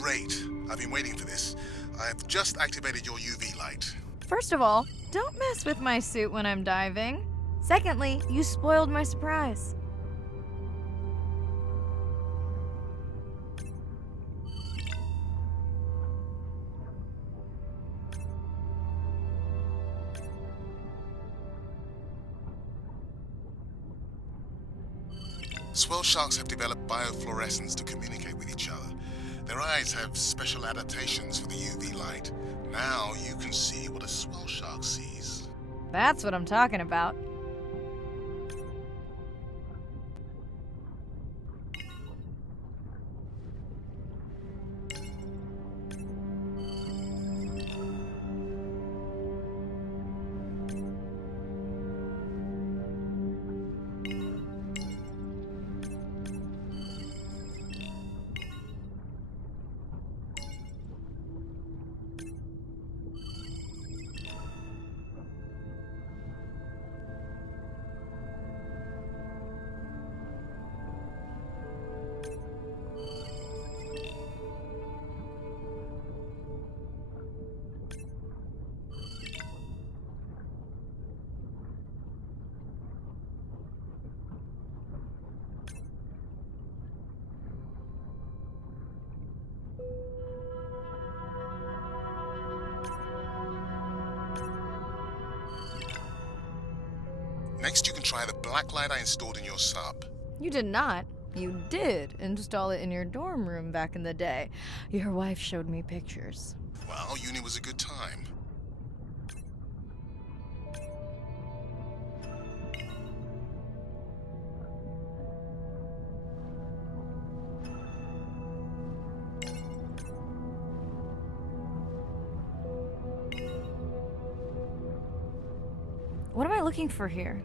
Great. I've been waiting for this. I have just activated your UV light. First of all, don't mess with my suit when I'm diving. Secondly, you spoiled my surprise. Swell sharks have developed biofluorescence to communicate with each other. Their eyes have special adaptations for the UV light. Now you can see what a swell shark sees. That's what I'm talking about. Next, you can try the black light I installed in your sub. You did not. You did install it in your dorm room back in the day. Your wife showed me pictures. Well, uni was a good time. What am I looking for here?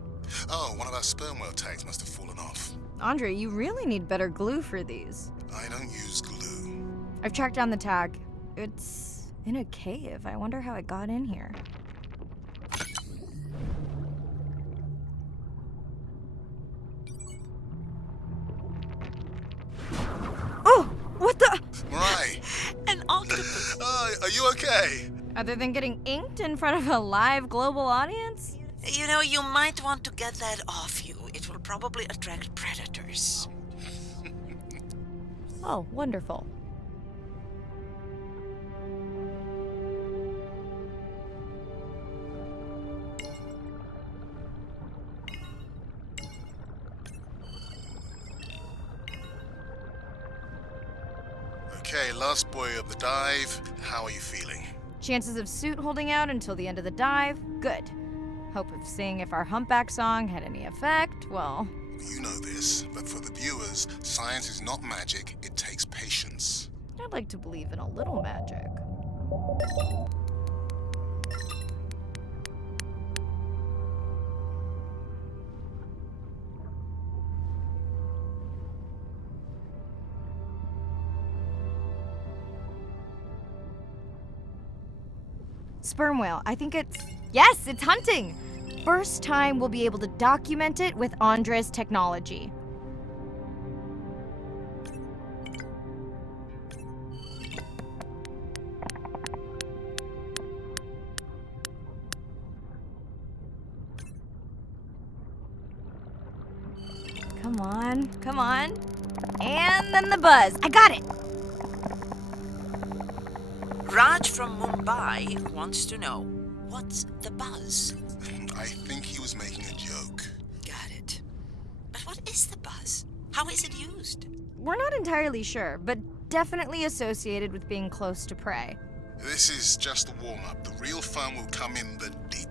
Oh, one of our sperm whale tags must have fallen off. Andre, you really need better glue for these. I don't use glue. I've tracked down the tag. It's in a cave. I wonder how it got in here. Oh! What the? Mirai! An octopus! Are you okay? Other than getting inked in front of a live global audience? You know, you might want to get that off you. It will probably attract predators. Oh, wonderful. Okay, last boy of the dive. How are you feeling? Chances of suit holding out until the end of the dive? Good. Hope of seeing if our humpback song had any effect, well... You know this, but for the viewers, science is not magic, it takes patience. I'd like to believe in a little magic. Sperm whale, I think it's... Yes, it's hunting! First time we'll be able to document it with Andre's technology. Come on, come on. And then the buzz. I got it! Raj from Mumbai wants to know, what's the buzz? I think he was making a joke. Got it. But what is the buzz? How is it used? We're not entirely sure, but definitely associated with being close to prey. This is just the warm-up. The real fun will come in the deep.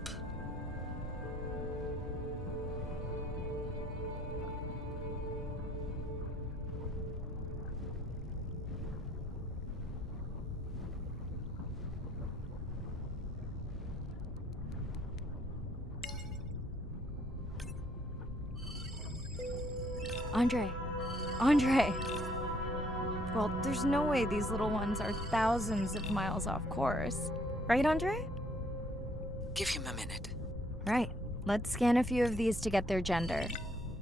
Andre. Well, there's no way these little ones are thousands of miles off course. Right, Andre? Give him a minute. Right. Let's scan a few of these to get their gender.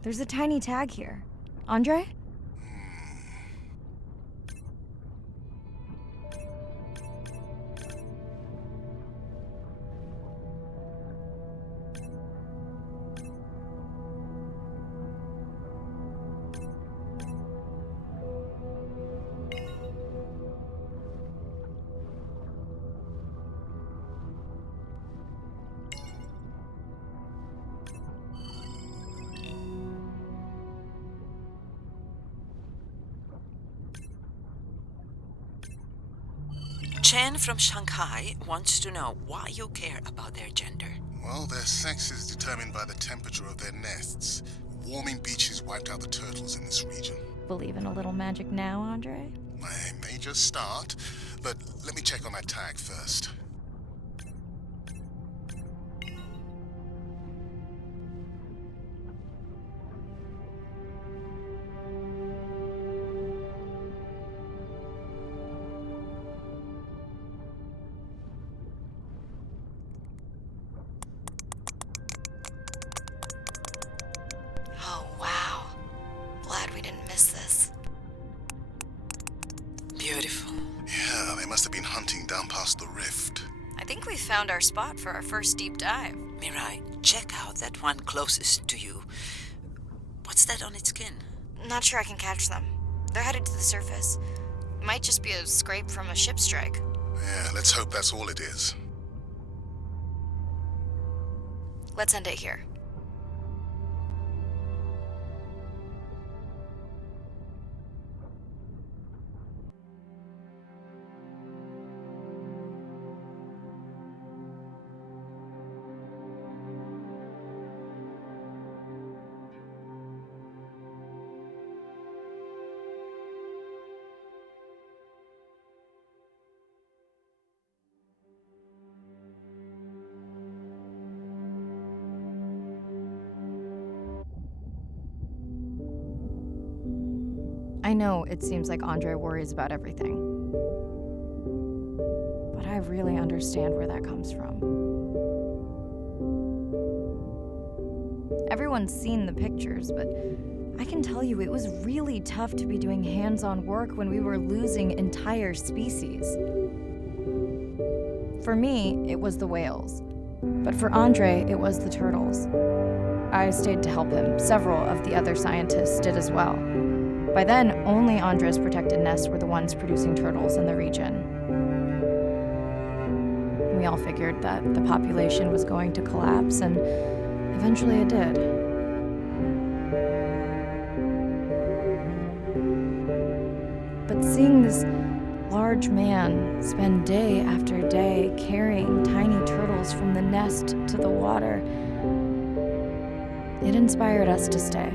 There's a tiny tag here. Andre? Chen from Shanghai wants to know why you care about their gender. Well, their sex is determined by the temperature of their nests. Warming beaches wiped out the turtles in this region. Believe in a little magic now, Andre? I may just start, but let me check on that tag first. Oh, wow. Glad we didn't miss this. Beautiful. Yeah, they must have been hunting down past the rift. I think we found our spot for our first deep dive. Mirai, check out that one closest to you. What's that on its skin? Not sure I can catch them. They're headed to the surface. Might just be a scrape from a ship strike. Yeah, let's hope that's all it is. Let's end it here. I know it seems like Andre worries about everything. But I really understand where that comes from. Everyone's seen the pictures, but I can tell you it was really tough to be doing hands-on work when we were losing entire species. For me, it was the whales. But for Andre, it was the turtles. I stayed to help him. Several of the other scientists did as well. By then, only Andre's protected nests were the ones producing turtles in the region. We all figured that the population was going to collapse, and eventually it did. But seeing this large man spend day after day carrying tiny turtles from the nest to the water, it inspired us to stay.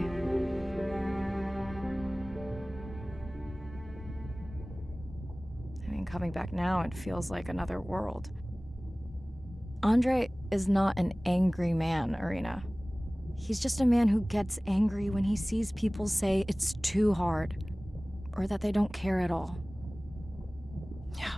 Coming back now, it feels like another world. Andre is not an angry man, Irina. He's just a man who gets angry when he sees people say it's too hard, or that they don't care at all. Yeah.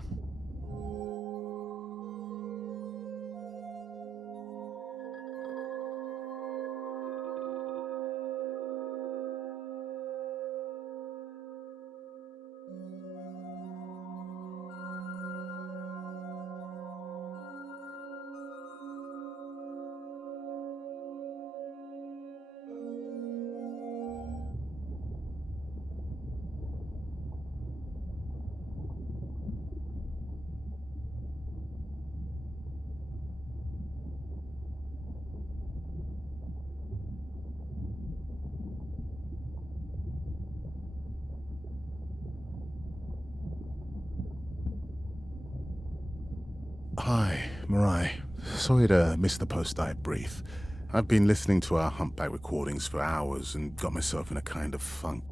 Mirai. Sorry to miss the post-dive brief. I've been listening to our humpback recordings for hours and got myself in a kind of funk.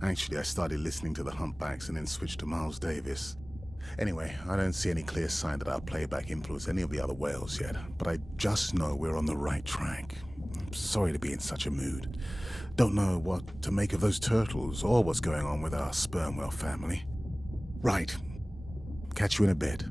Actually, I started listening to the humpbacks and then switched to Miles Davis. Anyway, I don't see any clear sign that our playback influenced any of the other whales yet, but I just know we're on the right track. I'm sorry to be in such a mood. Don't know what to make of those turtles or what's going on with our sperm whale family. Right. Catch you in a bit.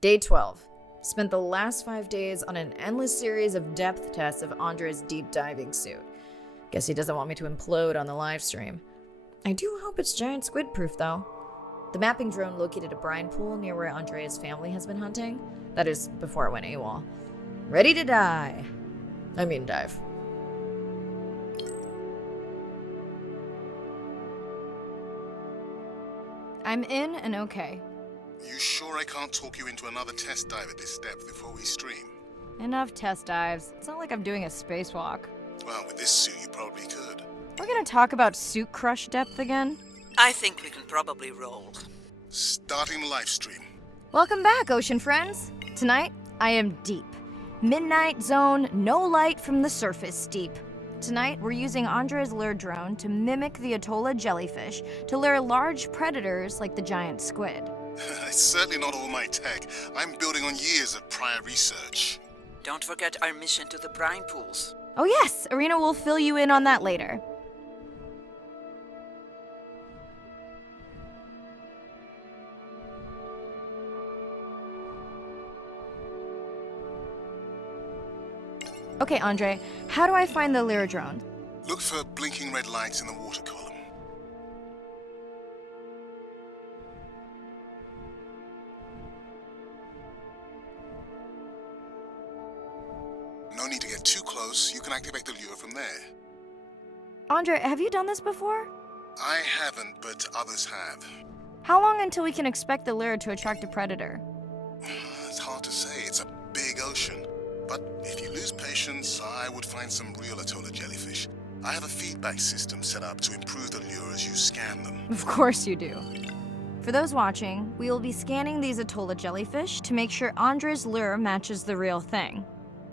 Day 12. Spent the last 5 days on an endless series of depth tests of Andre's deep diving suit. Guess he doesn't want me to implode on the live stream. I do hope it's giant squid proof though. The mapping drone located a brine pool near where Andrea's family has been hunting. That is, before it went AWOL. Ready to dive. I'm in and okay. You sure I can't talk you into another test dive at this depth before we stream? Enough test dives. It's not like I'm doing a spacewalk. Well, with this suit you probably could. We're gonna talk about suit crush depth again? I think we can probably roll. Starting the live stream. Welcome back, ocean friends. Tonight, I am deep. Midnight zone, no light from the surface deep. Tonight, we're using Andre's lure drone to mimic the Atolla jellyfish to lure large predators like the giant squid. It's certainly not all my tech. I'm building on years of prior research. Don't forget our mission to the brine pools. Oh yes, Arena will fill you in on that later. Okay, Andre, how do I find the lure drone? Look for blinking red lights in the water column. No need to get too close. You can activate the lure from there. Andre, have you done this before? I haven't, but others have. How long until we can expect the lure to attract a predator? It's hard to say. It's a big ocean. But if you lose patience, I would find some real Atolla jellyfish. I have a feedback system set up to improve the lure as you scan them. Of course you do. For those watching, we will be scanning these Atolla jellyfish to make sure Andre's lure matches the real thing.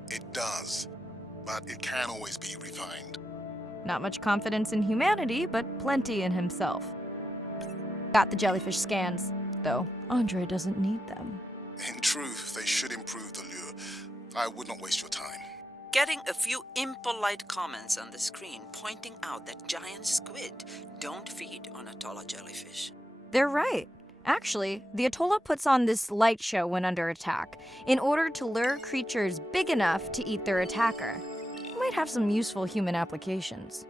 It does, but it can always be refined. Not much confidence in humanity, but plenty in himself. Got the jellyfish scans, though Andre doesn't need them. In truth, they should improve the lure. I would not waste your time. Getting a few impolite comments on the screen pointing out that giant squid don't feed on Atolla jellyfish. They're right. Actually, the Atolla puts on this light show when under attack, in order to lure creatures big enough to eat their attacker. It might have some useful human applications.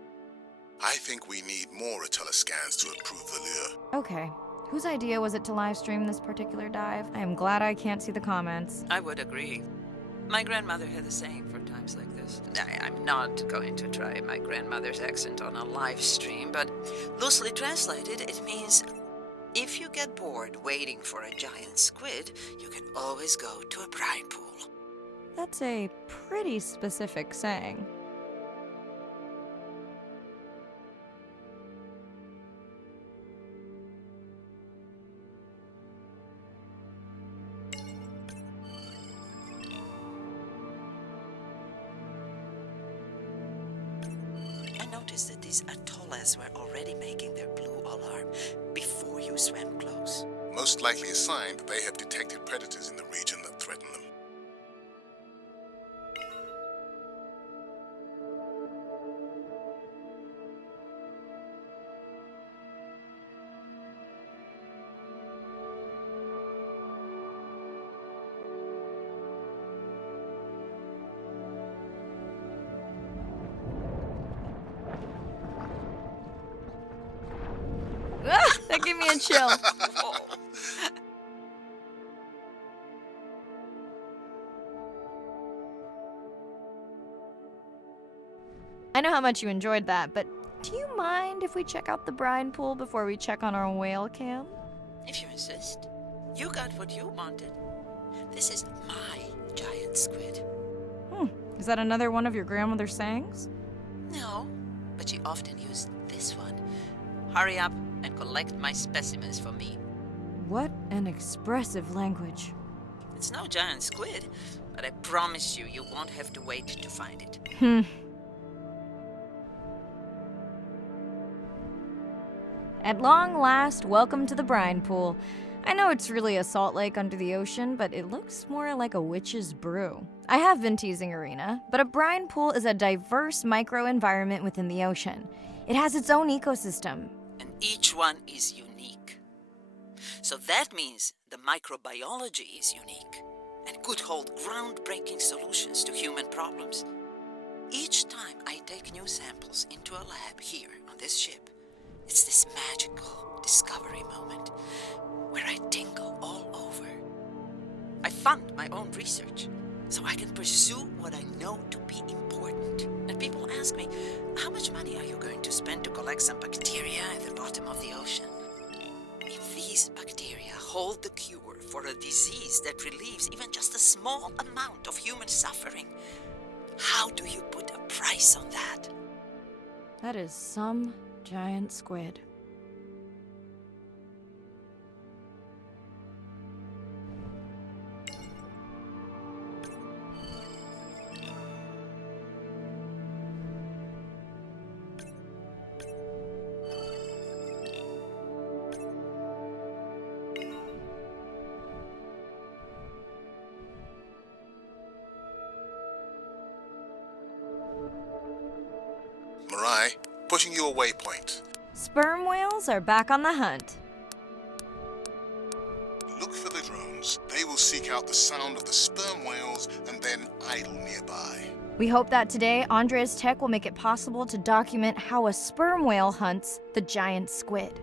I think we need more Atolla scans to improve the lure. Okay. Whose idea was it to live stream this particular dive? I am glad I can't see the comments. I would agree. My grandmother had the same for times like this. I'm not going to try my grandmother's accent on a live stream, but loosely translated, it means if you get bored waiting for a giant squid, you can always go to a brine pool. That's a pretty specific saying. I noticed that these atollas were already making their blue alarm before you swam close. Most likely a sign that they have detected predators in the region that threaten them. Give me a chill. Whoa. I know how much you enjoyed that, but do you mind if we check out the brine pool before we check on our whale cam? If you insist. You got what you wanted. This is my giant squid. Is that another one of your grandmother's sayings? No, but she often used this one. Hurry up and collect my specimens for me. What an expressive language. It's no giant squid, but I promise you, you won't have to wait to find it. At long last, welcome to the brine pool. I know it's really a salt lake under the ocean, but it looks more like a witch's brew. I have been teasing Arena, but a brine pool is a diverse microenvironment within the ocean. It has its own ecosystem. And each one is unique. So that means the microbiology is unique and could hold groundbreaking solutions to human problems. Each time I take new samples into a lab here on this ship, it's this magical discovery moment where I tingle all over. I fund my own research so I can pursue what I know to be important. And people ask me, how much money are you going to spend to collect some bacteria at the bottom of the ocean? If these bacteria hold the cure for a disease that relieves even just a small amount of human suffering, how do you put a price on that? That is some giant squid. Mirai, pushing you a waypoint. Sperm whales are back on the hunt. Look for the drones. They will seek out the sound of the sperm whales and then idle nearby. We hope that today, Andrea's tech will make it possible to document how a sperm whale hunts the giant squid.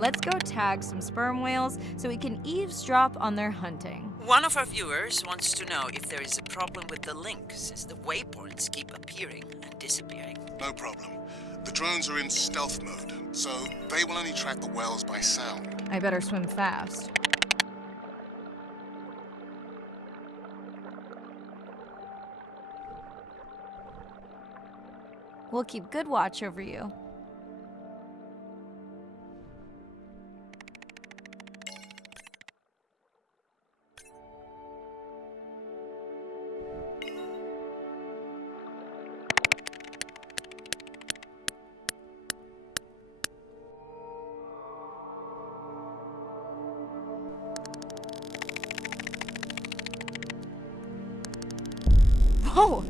Let's go tag some sperm whales so we can eavesdrop on their hunting. One of our viewers wants to know if there is a problem with the link, since the waypoints keep appearing and disappearing. No problem. The drones are in stealth mode, so they will only track the whales by sound. I better swim fast. We'll keep good watch over you. Whoa!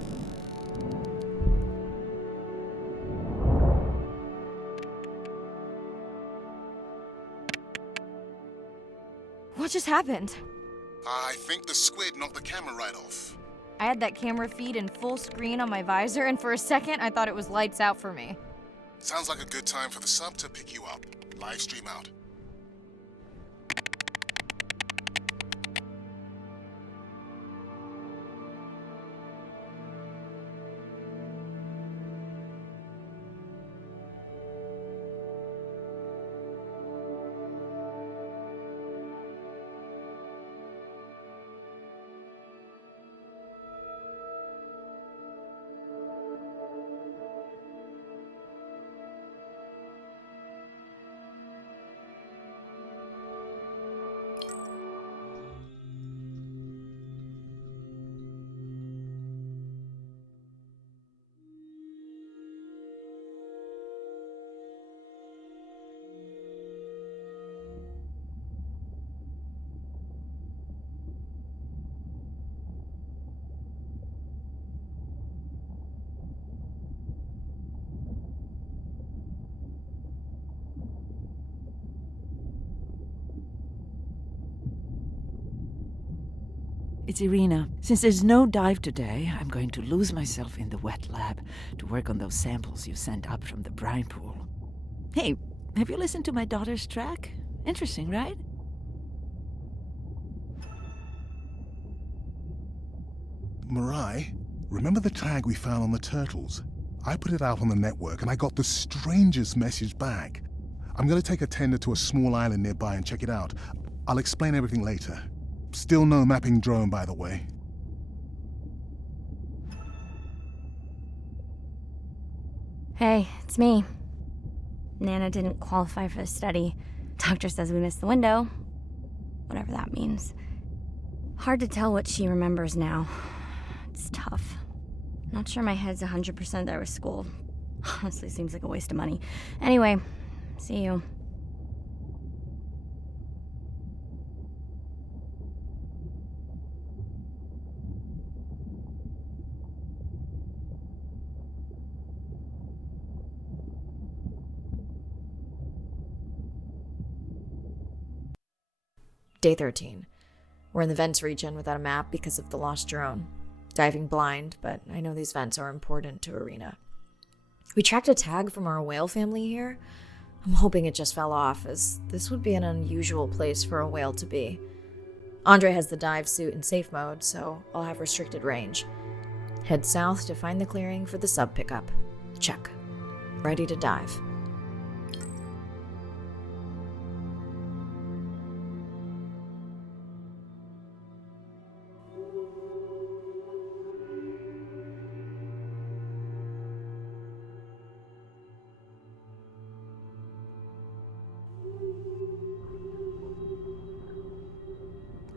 What just happened? I think the squid knocked the camera right off. I had that camera feed in full screen on my visor, and for a second I thought it was lights out for me. Sounds like a good time for the sub to pick you up. Live stream out. It's Irina. Since there's no dive today, I'm going to lose myself in the wet lab to work on those samples you sent up from the brine pool. Hey, have you listened to my daughter's track? Interesting, right? Mirai, remember the tag we found on the turtles? I put it out on the network and I got the strangest message back. I'm gonna take a tender to a small island nearby and check it out. I'll explain everything later. Still no mapping drone, by the way. Hey, it's me. Nana didn't qualify for the study. Doctor says we missed the window. Whatever that means. Hard to tell what she remembers now. It's tough. Not sure my head's 100% there with school. Honestly, seems like a waste of money. Anyway, see you. Day 13. We're in the vents region without a map because of the lost drone. Diving blind, but I know these vents are important to Irina. We tracked a tag from our whale family here. I'm hoping it just fell off, as this would be an unusual place for a whale to be. Andre has the dive suit in safe mode, so I'll have restricted range. Head south to find the clearing for the sub pickup. Check. Ready to dive.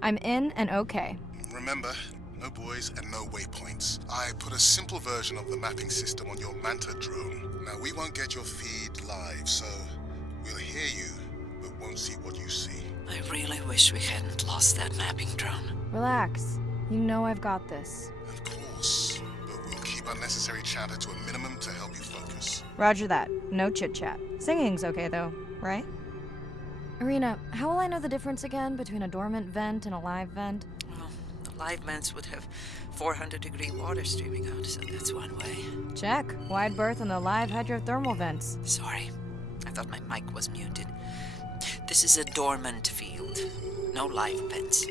I'm in and okay. Remember, no buoys and no waypoints. I put a simple version of the mapping system on your Manta drone. Now, we won't get your feed live, so we'll hear you, but won't see what you see. I really wish we hadn't lost that mapping drone. Relax. You know I've got this. Of course, but we'll keep unnecessary chatter to a minimum to help you focus. Roger that. No chit-chat. Singing's okay, though, right? Irina, how will I know the difference again between a dormant vent and a live vent? Well, the live vents would have 400-degree water streaming out, so that's one way. Check. Wide berth in the live hydrothermal vents. Sorry, I thought my mic was muted. This is a dormant field. No live vents.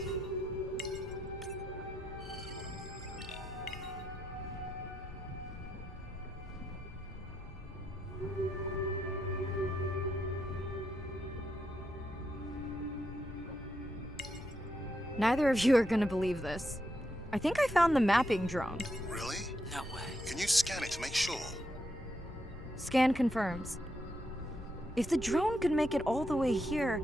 Neither of you are gonna believe this. I think I found the mapping drone. Really? No way. Can you scan it to make sure? Scan confirms. If the drone could make it all the way here,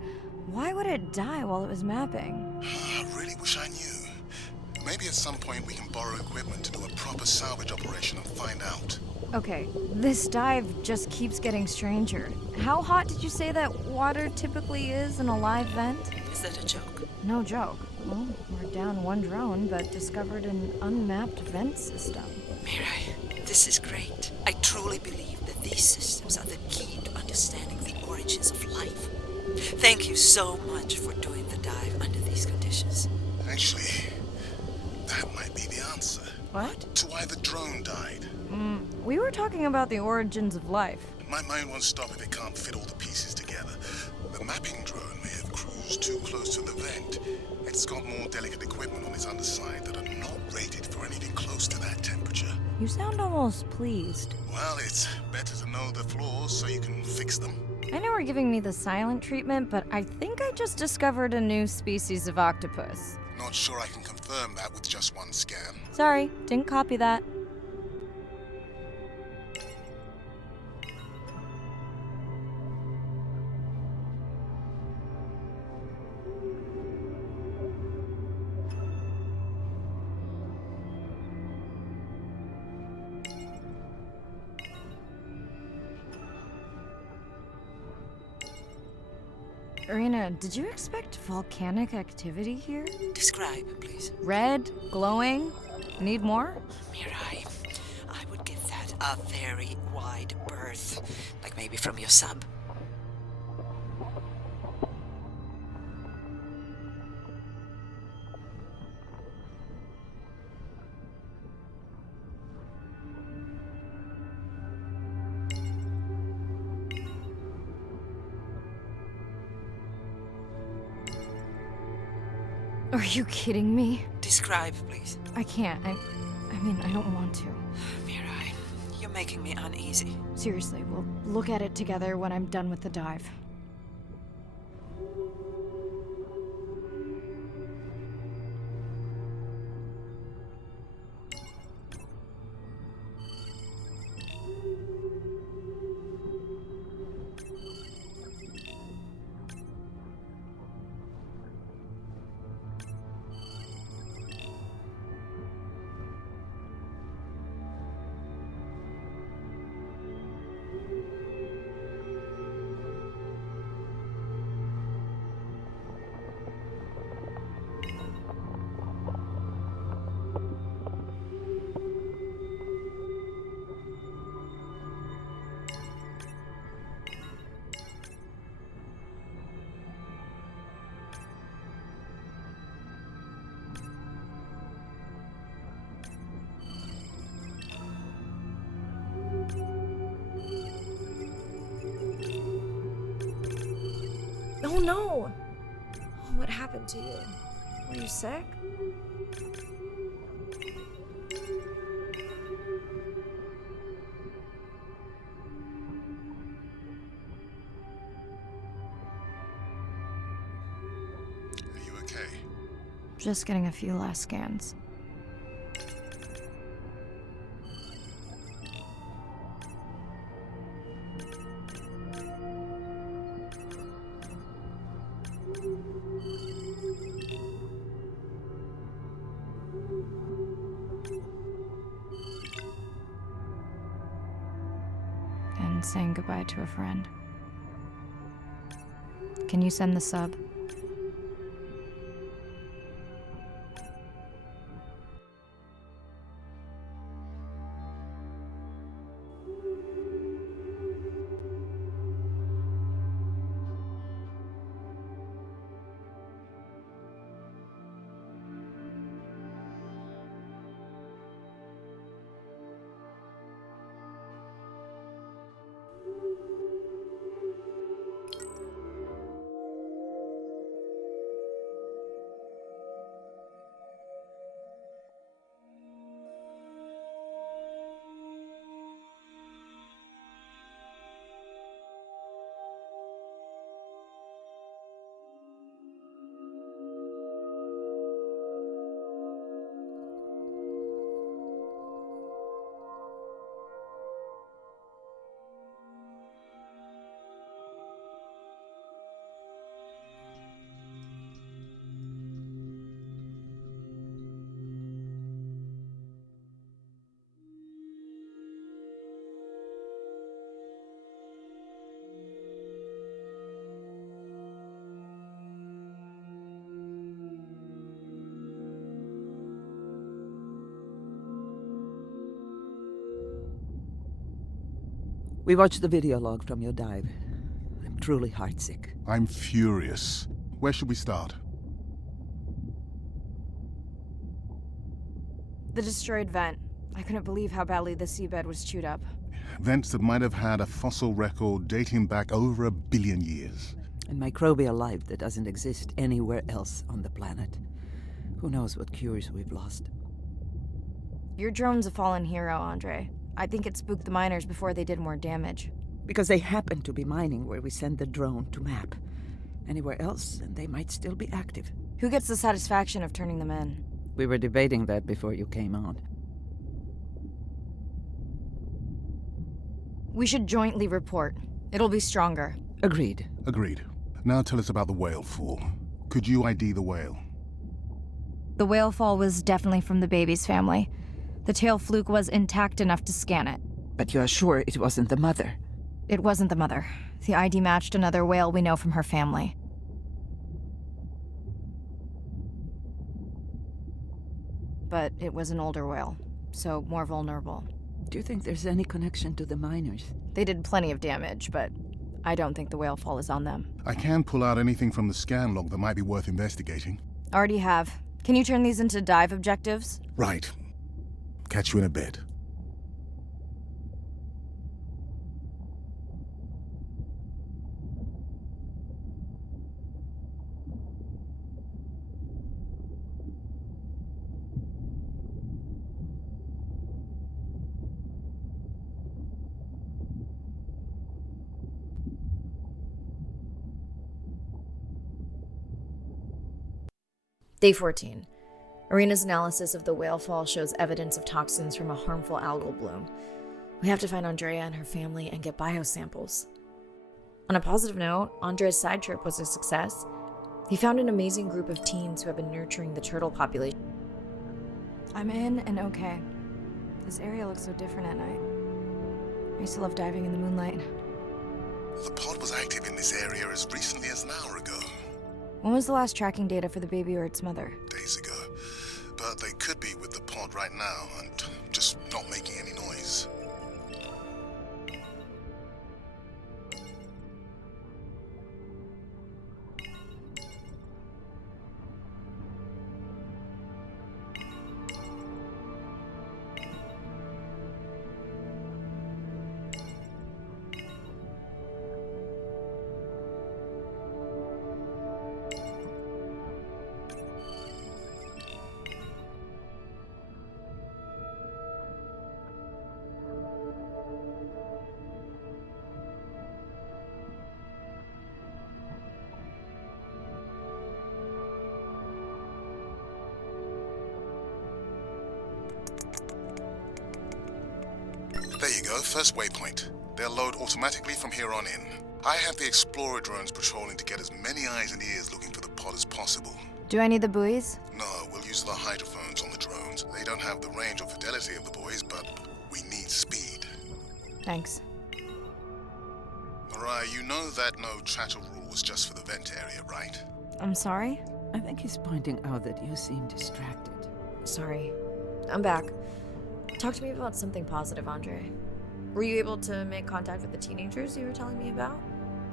why would it die while it was mapping? I really wish I knew. Maybe at some point we can borrow equipment to do a proper salvage operation and find out. Okay, this dive just keeps getting stranger. How hot did you say that water typically is in a live vent? Is that a joke? No joke. Well, we're down one drone, but discovered an unmapped vent system. Mirai, this is great. I truly believe that these systems are the key to understanding the origins of life. Thank you so much for doing the dive under these conditions. Actually, that might be the answer. What? To why the drone died. We were talking about the origins of life. My mind won't stop if it can't fit all the pieces together. The mapping drone may have cruised too close to the vent. It's got more delicate equipment on its underside that are not rated for anything close to that temperature. You sound almost pleased. Well, it's better to know the flaws so you can fix them. I know we're giving me the silent treatment, but I think I just discovered a new species of octopus. Not sure I can confirm that with just one scan. Sorry, didn't copy that. Irina, did you expect volcanic activity here? Describe, please. Red, glowing. Need more? Mirai, I would give that a very wide berth. Like maybe from your sub. Are you kidding me? Describe, please. I can't. I mean, I don't want to. Mirai, you're making me uneasy. Seriously, we'll look at it together when I'm done with the dive. Oh no! What happened to you? Were you sick? Are you okay? Just getting a few last scans. And saying goodbye to a friend. Can you send the sub? We watched the video log from your dive. I'm truly heartsick. I'm furious. Where should we start? The destroyed vent. I couldn't believe how badly the seabed was chewed up. Vents that might have had a fossil record dating back over 1 billion years. And microbial life that doesn't exist anywhere else on the planet. Who knows what cures we've lost. Your drone's a fallen hero, Andre. I think it spooked the miners before they did more damage. Because they happen to be mining where we send the drone to map. Anywhere else, and they might still be active. Who gets the satisfaction of turning them in? We were debating that before you came on. We should jointly report. It'll be stronger. Agreed. Agreed. Now tell us about the whale fall. Could you ID the whale? The whale fall was definitely from the baby's family. The tail fluke was intact enough to scan it. But you're sure it wasn't the mother? It wasn't the mother. The ID matched another whale we know from her family. But it was an older whale, so more vulnerable. Do you think there's any connection to the miners? They did plenty of damage, but I don't think the whale fall is on them. I can pull out anything from the scan log that might be worth investigating. Already have. Can you turn these into dive objectives? Right. Catch you in a bit. Day 14. Arena's analysis of the whale fall shows evidence of toxins from a harmful algal bloom. We have to find Andrea and her family and get biosamples. On a positive note, Andrea's side trip was a success. He found an amazing group of teens who have been nurturing the turtle population. I'm in and okay. This area looks so different at night. I used to love diving in the moonlight. The pod was active in this area as recently as an hour ago. When was the last tracking data for the baby or its mother? Days ago. But they could be with the pod right now and just not making any noise. There you go, first waypoint. They'll load automatically from here on in. I have the Explorer drones patrolling to get as many eyes and ears looking for the pod as possible. Do I need the buoys? No, we'll use the hydrophones on the drones. They don't have the range or fidelity of the boys, but we need speed. Thanks. Mirai, you know that no chatter rule was just for the vent area, right? I'm sorry? I think he's pointing out that you seem distracted. Sorry. I'm back. Talk to me about something positive, Andre. Were you able to make contact with the teenagers you were telling me about?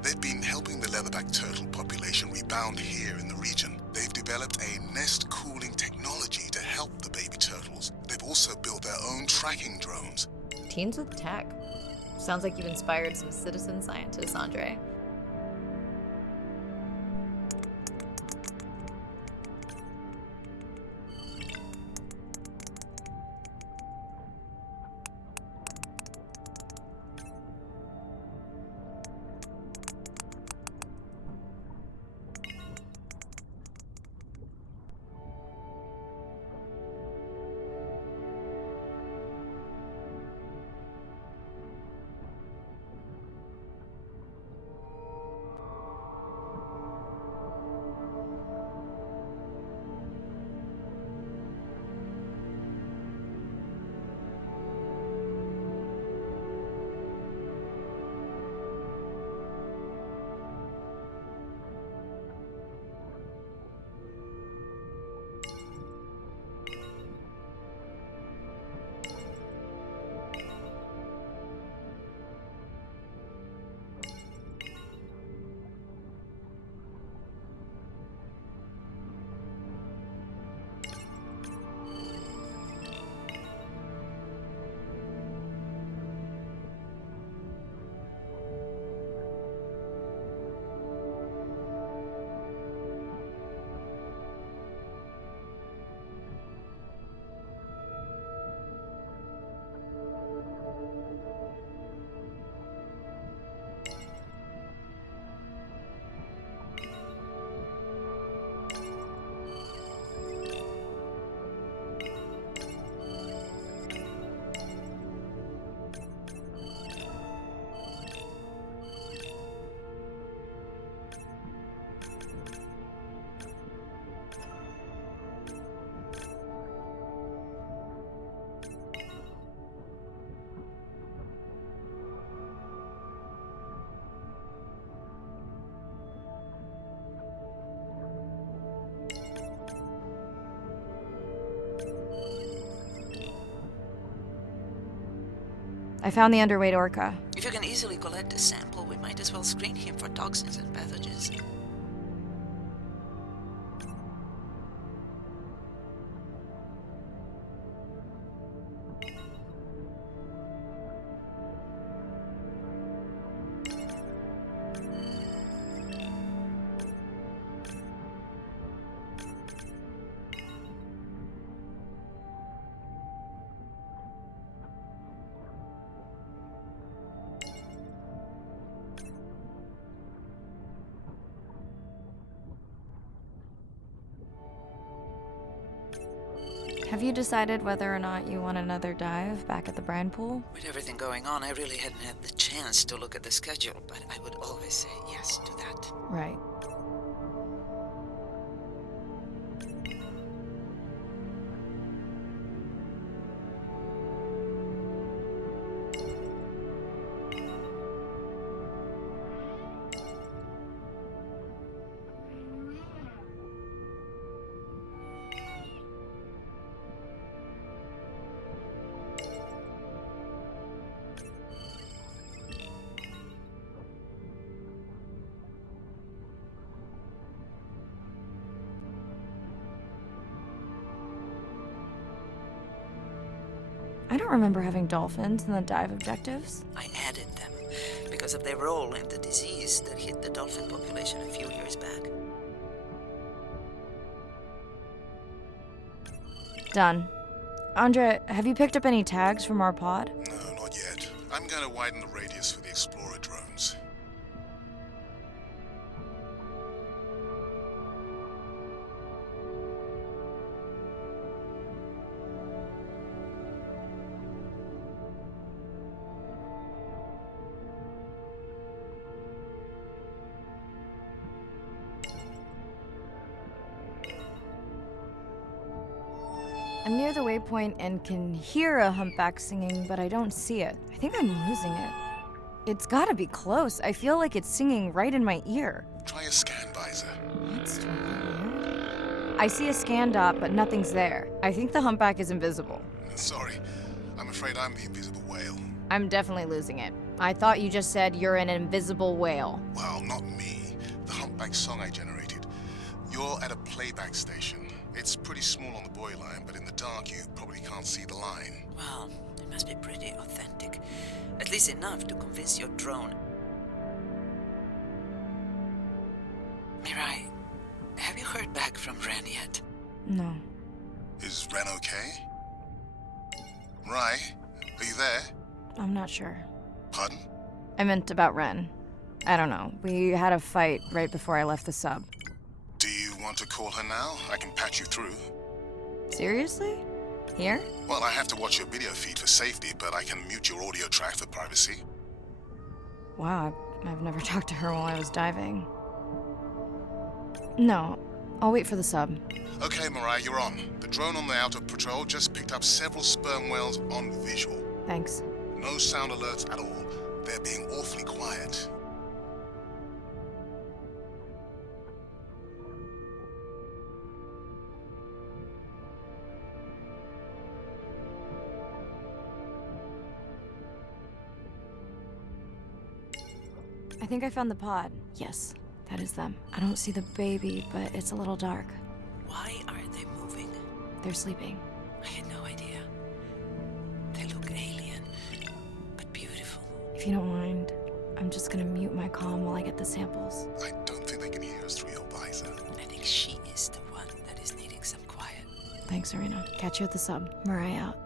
They've been helping the leatherback turtle population rebound here in the region. They've developed a nest cooling technology to help the baby turtles. They've also built their own tracking drones. Teens with tech. Sounds like you've inspired some citizen scientists, Andre. I found the underweight orca. If you can easily collect a sample, we might as well screen him for toxins and pathogens. Have you decided whether or not you want another dive back at the Brine pool? With everything going on, I really hadn't had the chance to look at the schedule, but I would always say yes to that. Right. I don't remember having dolphins in the dive objectives. I added them because of their role in the disease that hit the dolphin population a few years back. Done. Andre, have you picked up any tags from our pod? No, not yet. I'm going to widen the radius for the Explorer drones. I'm near the waypoint and can hear a humpback singing, but I don't see it. I think I'm losing it. It's gotta be close. I feel like it's singing right in my ear. Try a scan visor. That's totally weird. I see a scan dot, but nothing's there. I think the humpback is invisible. Sorry, I'm afraid I'm the invisible whale. I'm definitely losing it. I thought you just said you're an invisible whale. Well, not me. The humpback song I generated. You're at a playback station. It's pretty small on the buoy line, but in the dark you probably can't see the line. Well, it must be pretty authentic. At least enough to convince your drone. Mirai, have you heard back from Ren yet? No. Is Ren okay? Rai, are you there? I'm not sure. Pardon? I meant about Ren. I don't know. We had a fight right before I left the sub. Do you want to call her now? I can patch you through. Seriously? Here? Well, I have to watch your video feed for safety, but I can mute your audio track for privacy. Wow, I've never talked to her while I was diving. No, I'll wait for the sub. Okay, Mirai, you're on. The drone on the outer patrol just picked up several sperm whales on visual. Thanks. No sound alerts at all. They're being awfully quiet. I think I found the pod. Yes, that is them. I don't see the baby, but it's a little dark. Why aren't they moving? They're sleeping. I had no idea. They look alien, but beautiful. If you don't mind, I'm just gonna mute my comm while I get the samples. I don't think they can hear us through your visor. I think she is the one that is needing some quiet. Thanks, Arena. Catch you at the sub. Mirai out.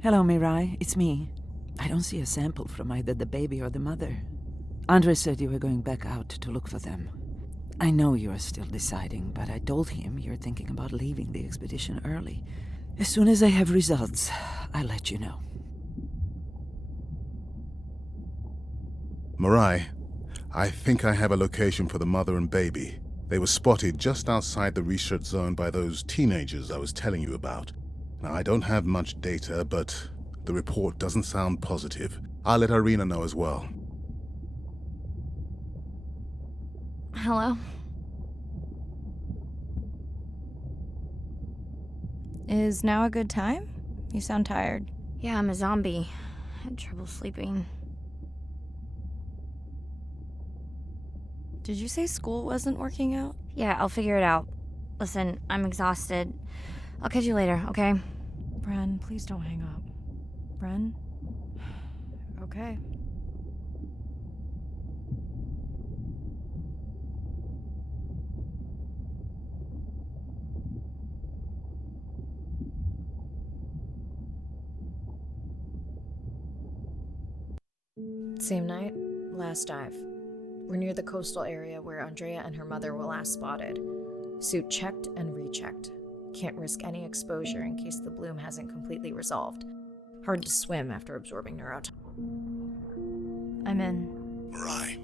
Hello, Mirai. It's me. I don't see a sample from either the baby or the mother. Andre said you were going back out to look for them. I know you are still deciding, but I told him you're thinking about leaving the expedition early. As soon as I have results, I'll let you know. Mirai, I think I have a location for the mother and baby. They were spotted just outside the research zone by those teenagers I was telling you about. Now, I don't have much data, but the report doesn't sound positive. I'll let Irina know as well. Hello? Is now a good time? You sound tired. Yeah, I'm a zombie. I had trouble sleeping. Did you say school wasn't working out? Yeah, I'll figure it out. Listen, I'm exhausted. I'll catch you later, okay? Bren, please don't hang up. Bren? Okay. Same night, last dive. We're near the coastal area where Andrea and her mother were last spotted. Suit checked and rechecked. Can't risk any exposure in case the bloom hasn't completely resolved. Hard to swim after absorbing neurotoxin. I'm in. Mirai,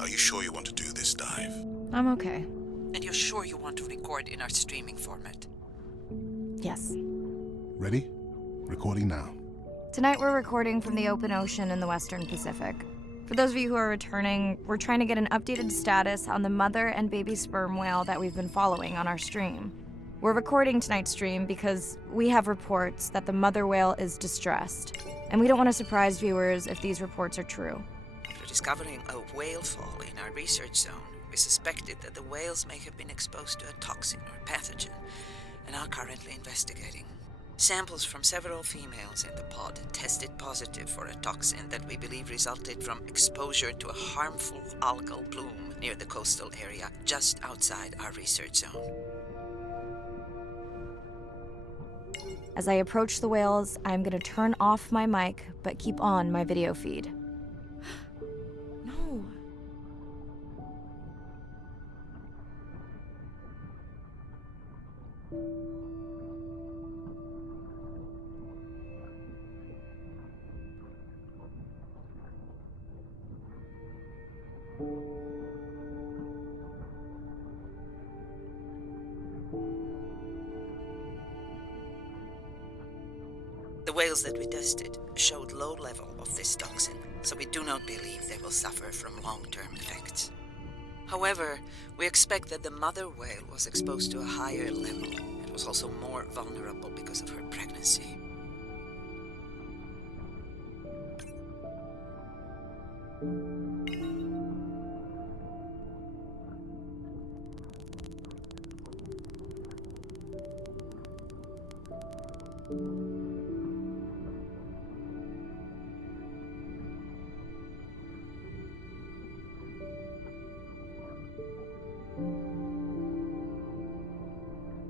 are you sure you want to do this dive? I'm okay. And you're sure you want to record in our streaming format? Yes. Ready? Recording now. Tonight we're recording from the open ocean in the Western Pacific. For those of you who are returning, we're trying to get an updated status on the mother and baby sperm whale that we've been following on our stream. We're recording tonight's stream because we have reports that the mother whale is distressed, and we don't want to surprise viewers if these reports are true. After discovering a whale fall in our research zone, we suspected that the whales may have been exposed to a toxin or pathogen, and are currently investigating. Samples from several females in the pod tested positive for a toxin that we believe resulted from exposure to a harmful algal bloom near the coastal area just outside our research zone. As I approach the whales, I'm gonna turn off my mic, but keep on my video feed. No. The whales that we tested showed low level of this toxin, so we do not believe they will suffer from long-term effects. However, we expect that the mother whale was exposed to a higher level and was also more vulnerable because of her pregnancy.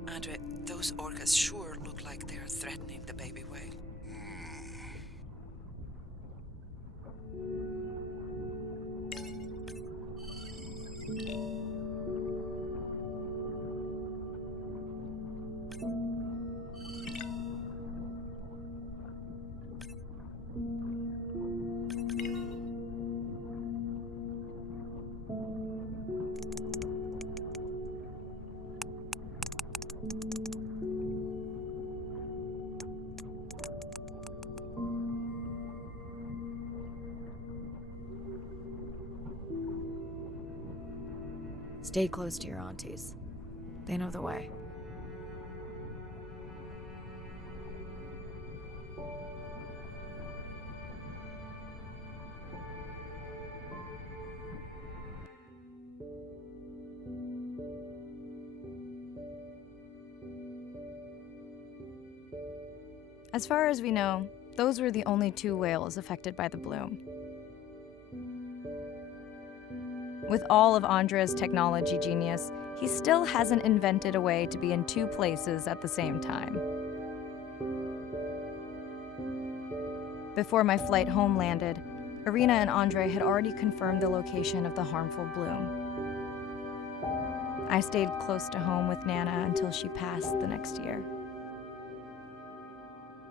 Andre, those orcas sure look like they're threatening the baby whale. Stay close to your aunties. They know the way. As far as we know, those were the only 2 whales affected by the bloom. With all of Andrea's technology genius, he still hasn't invented a way to be in 2 places at the same time. Before my flight home landed, Irina and Andre had already confirmed the location of the harmful bloom. I stayed close to home with Nana until she passed the next year.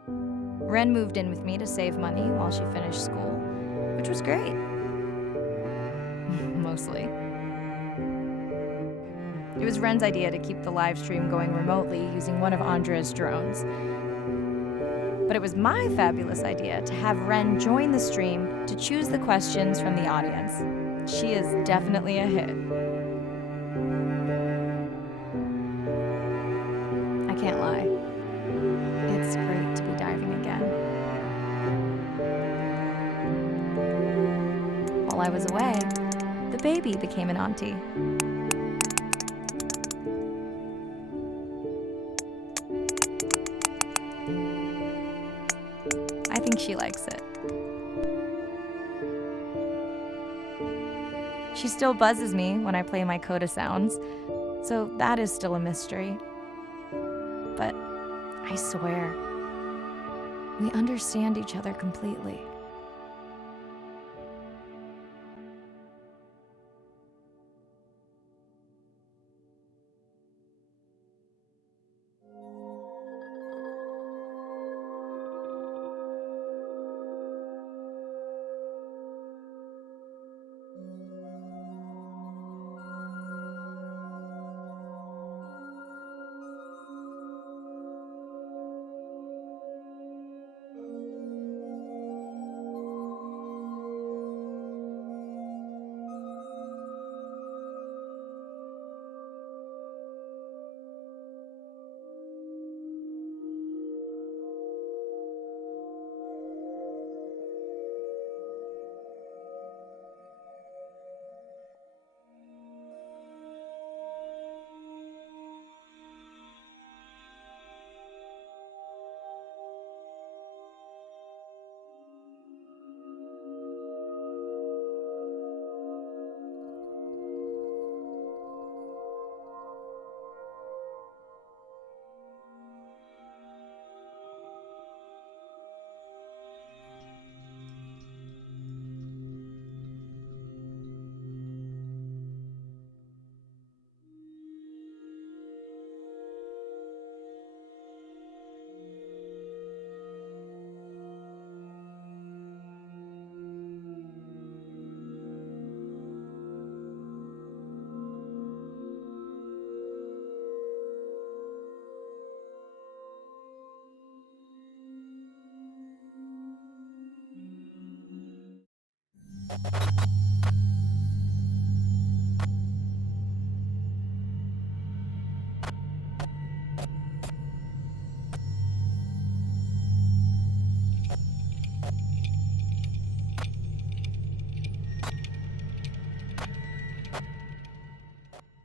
Ren moved in with me to save money while she finished school, which was great. Mostly. It was Ren's idea to keep the live stream going remotely using one of Andre's drones. But it was my fabulous idea to have Ren join the stream to choose the questions from the audience. She is definitely a hit. I can't lie. It's great to be diving again. While I was away, the baby became an auntie. I think she likes it. She still buzzes me when I play my coda sounds, so that is still a mystery. But I swear, we understand each other completely.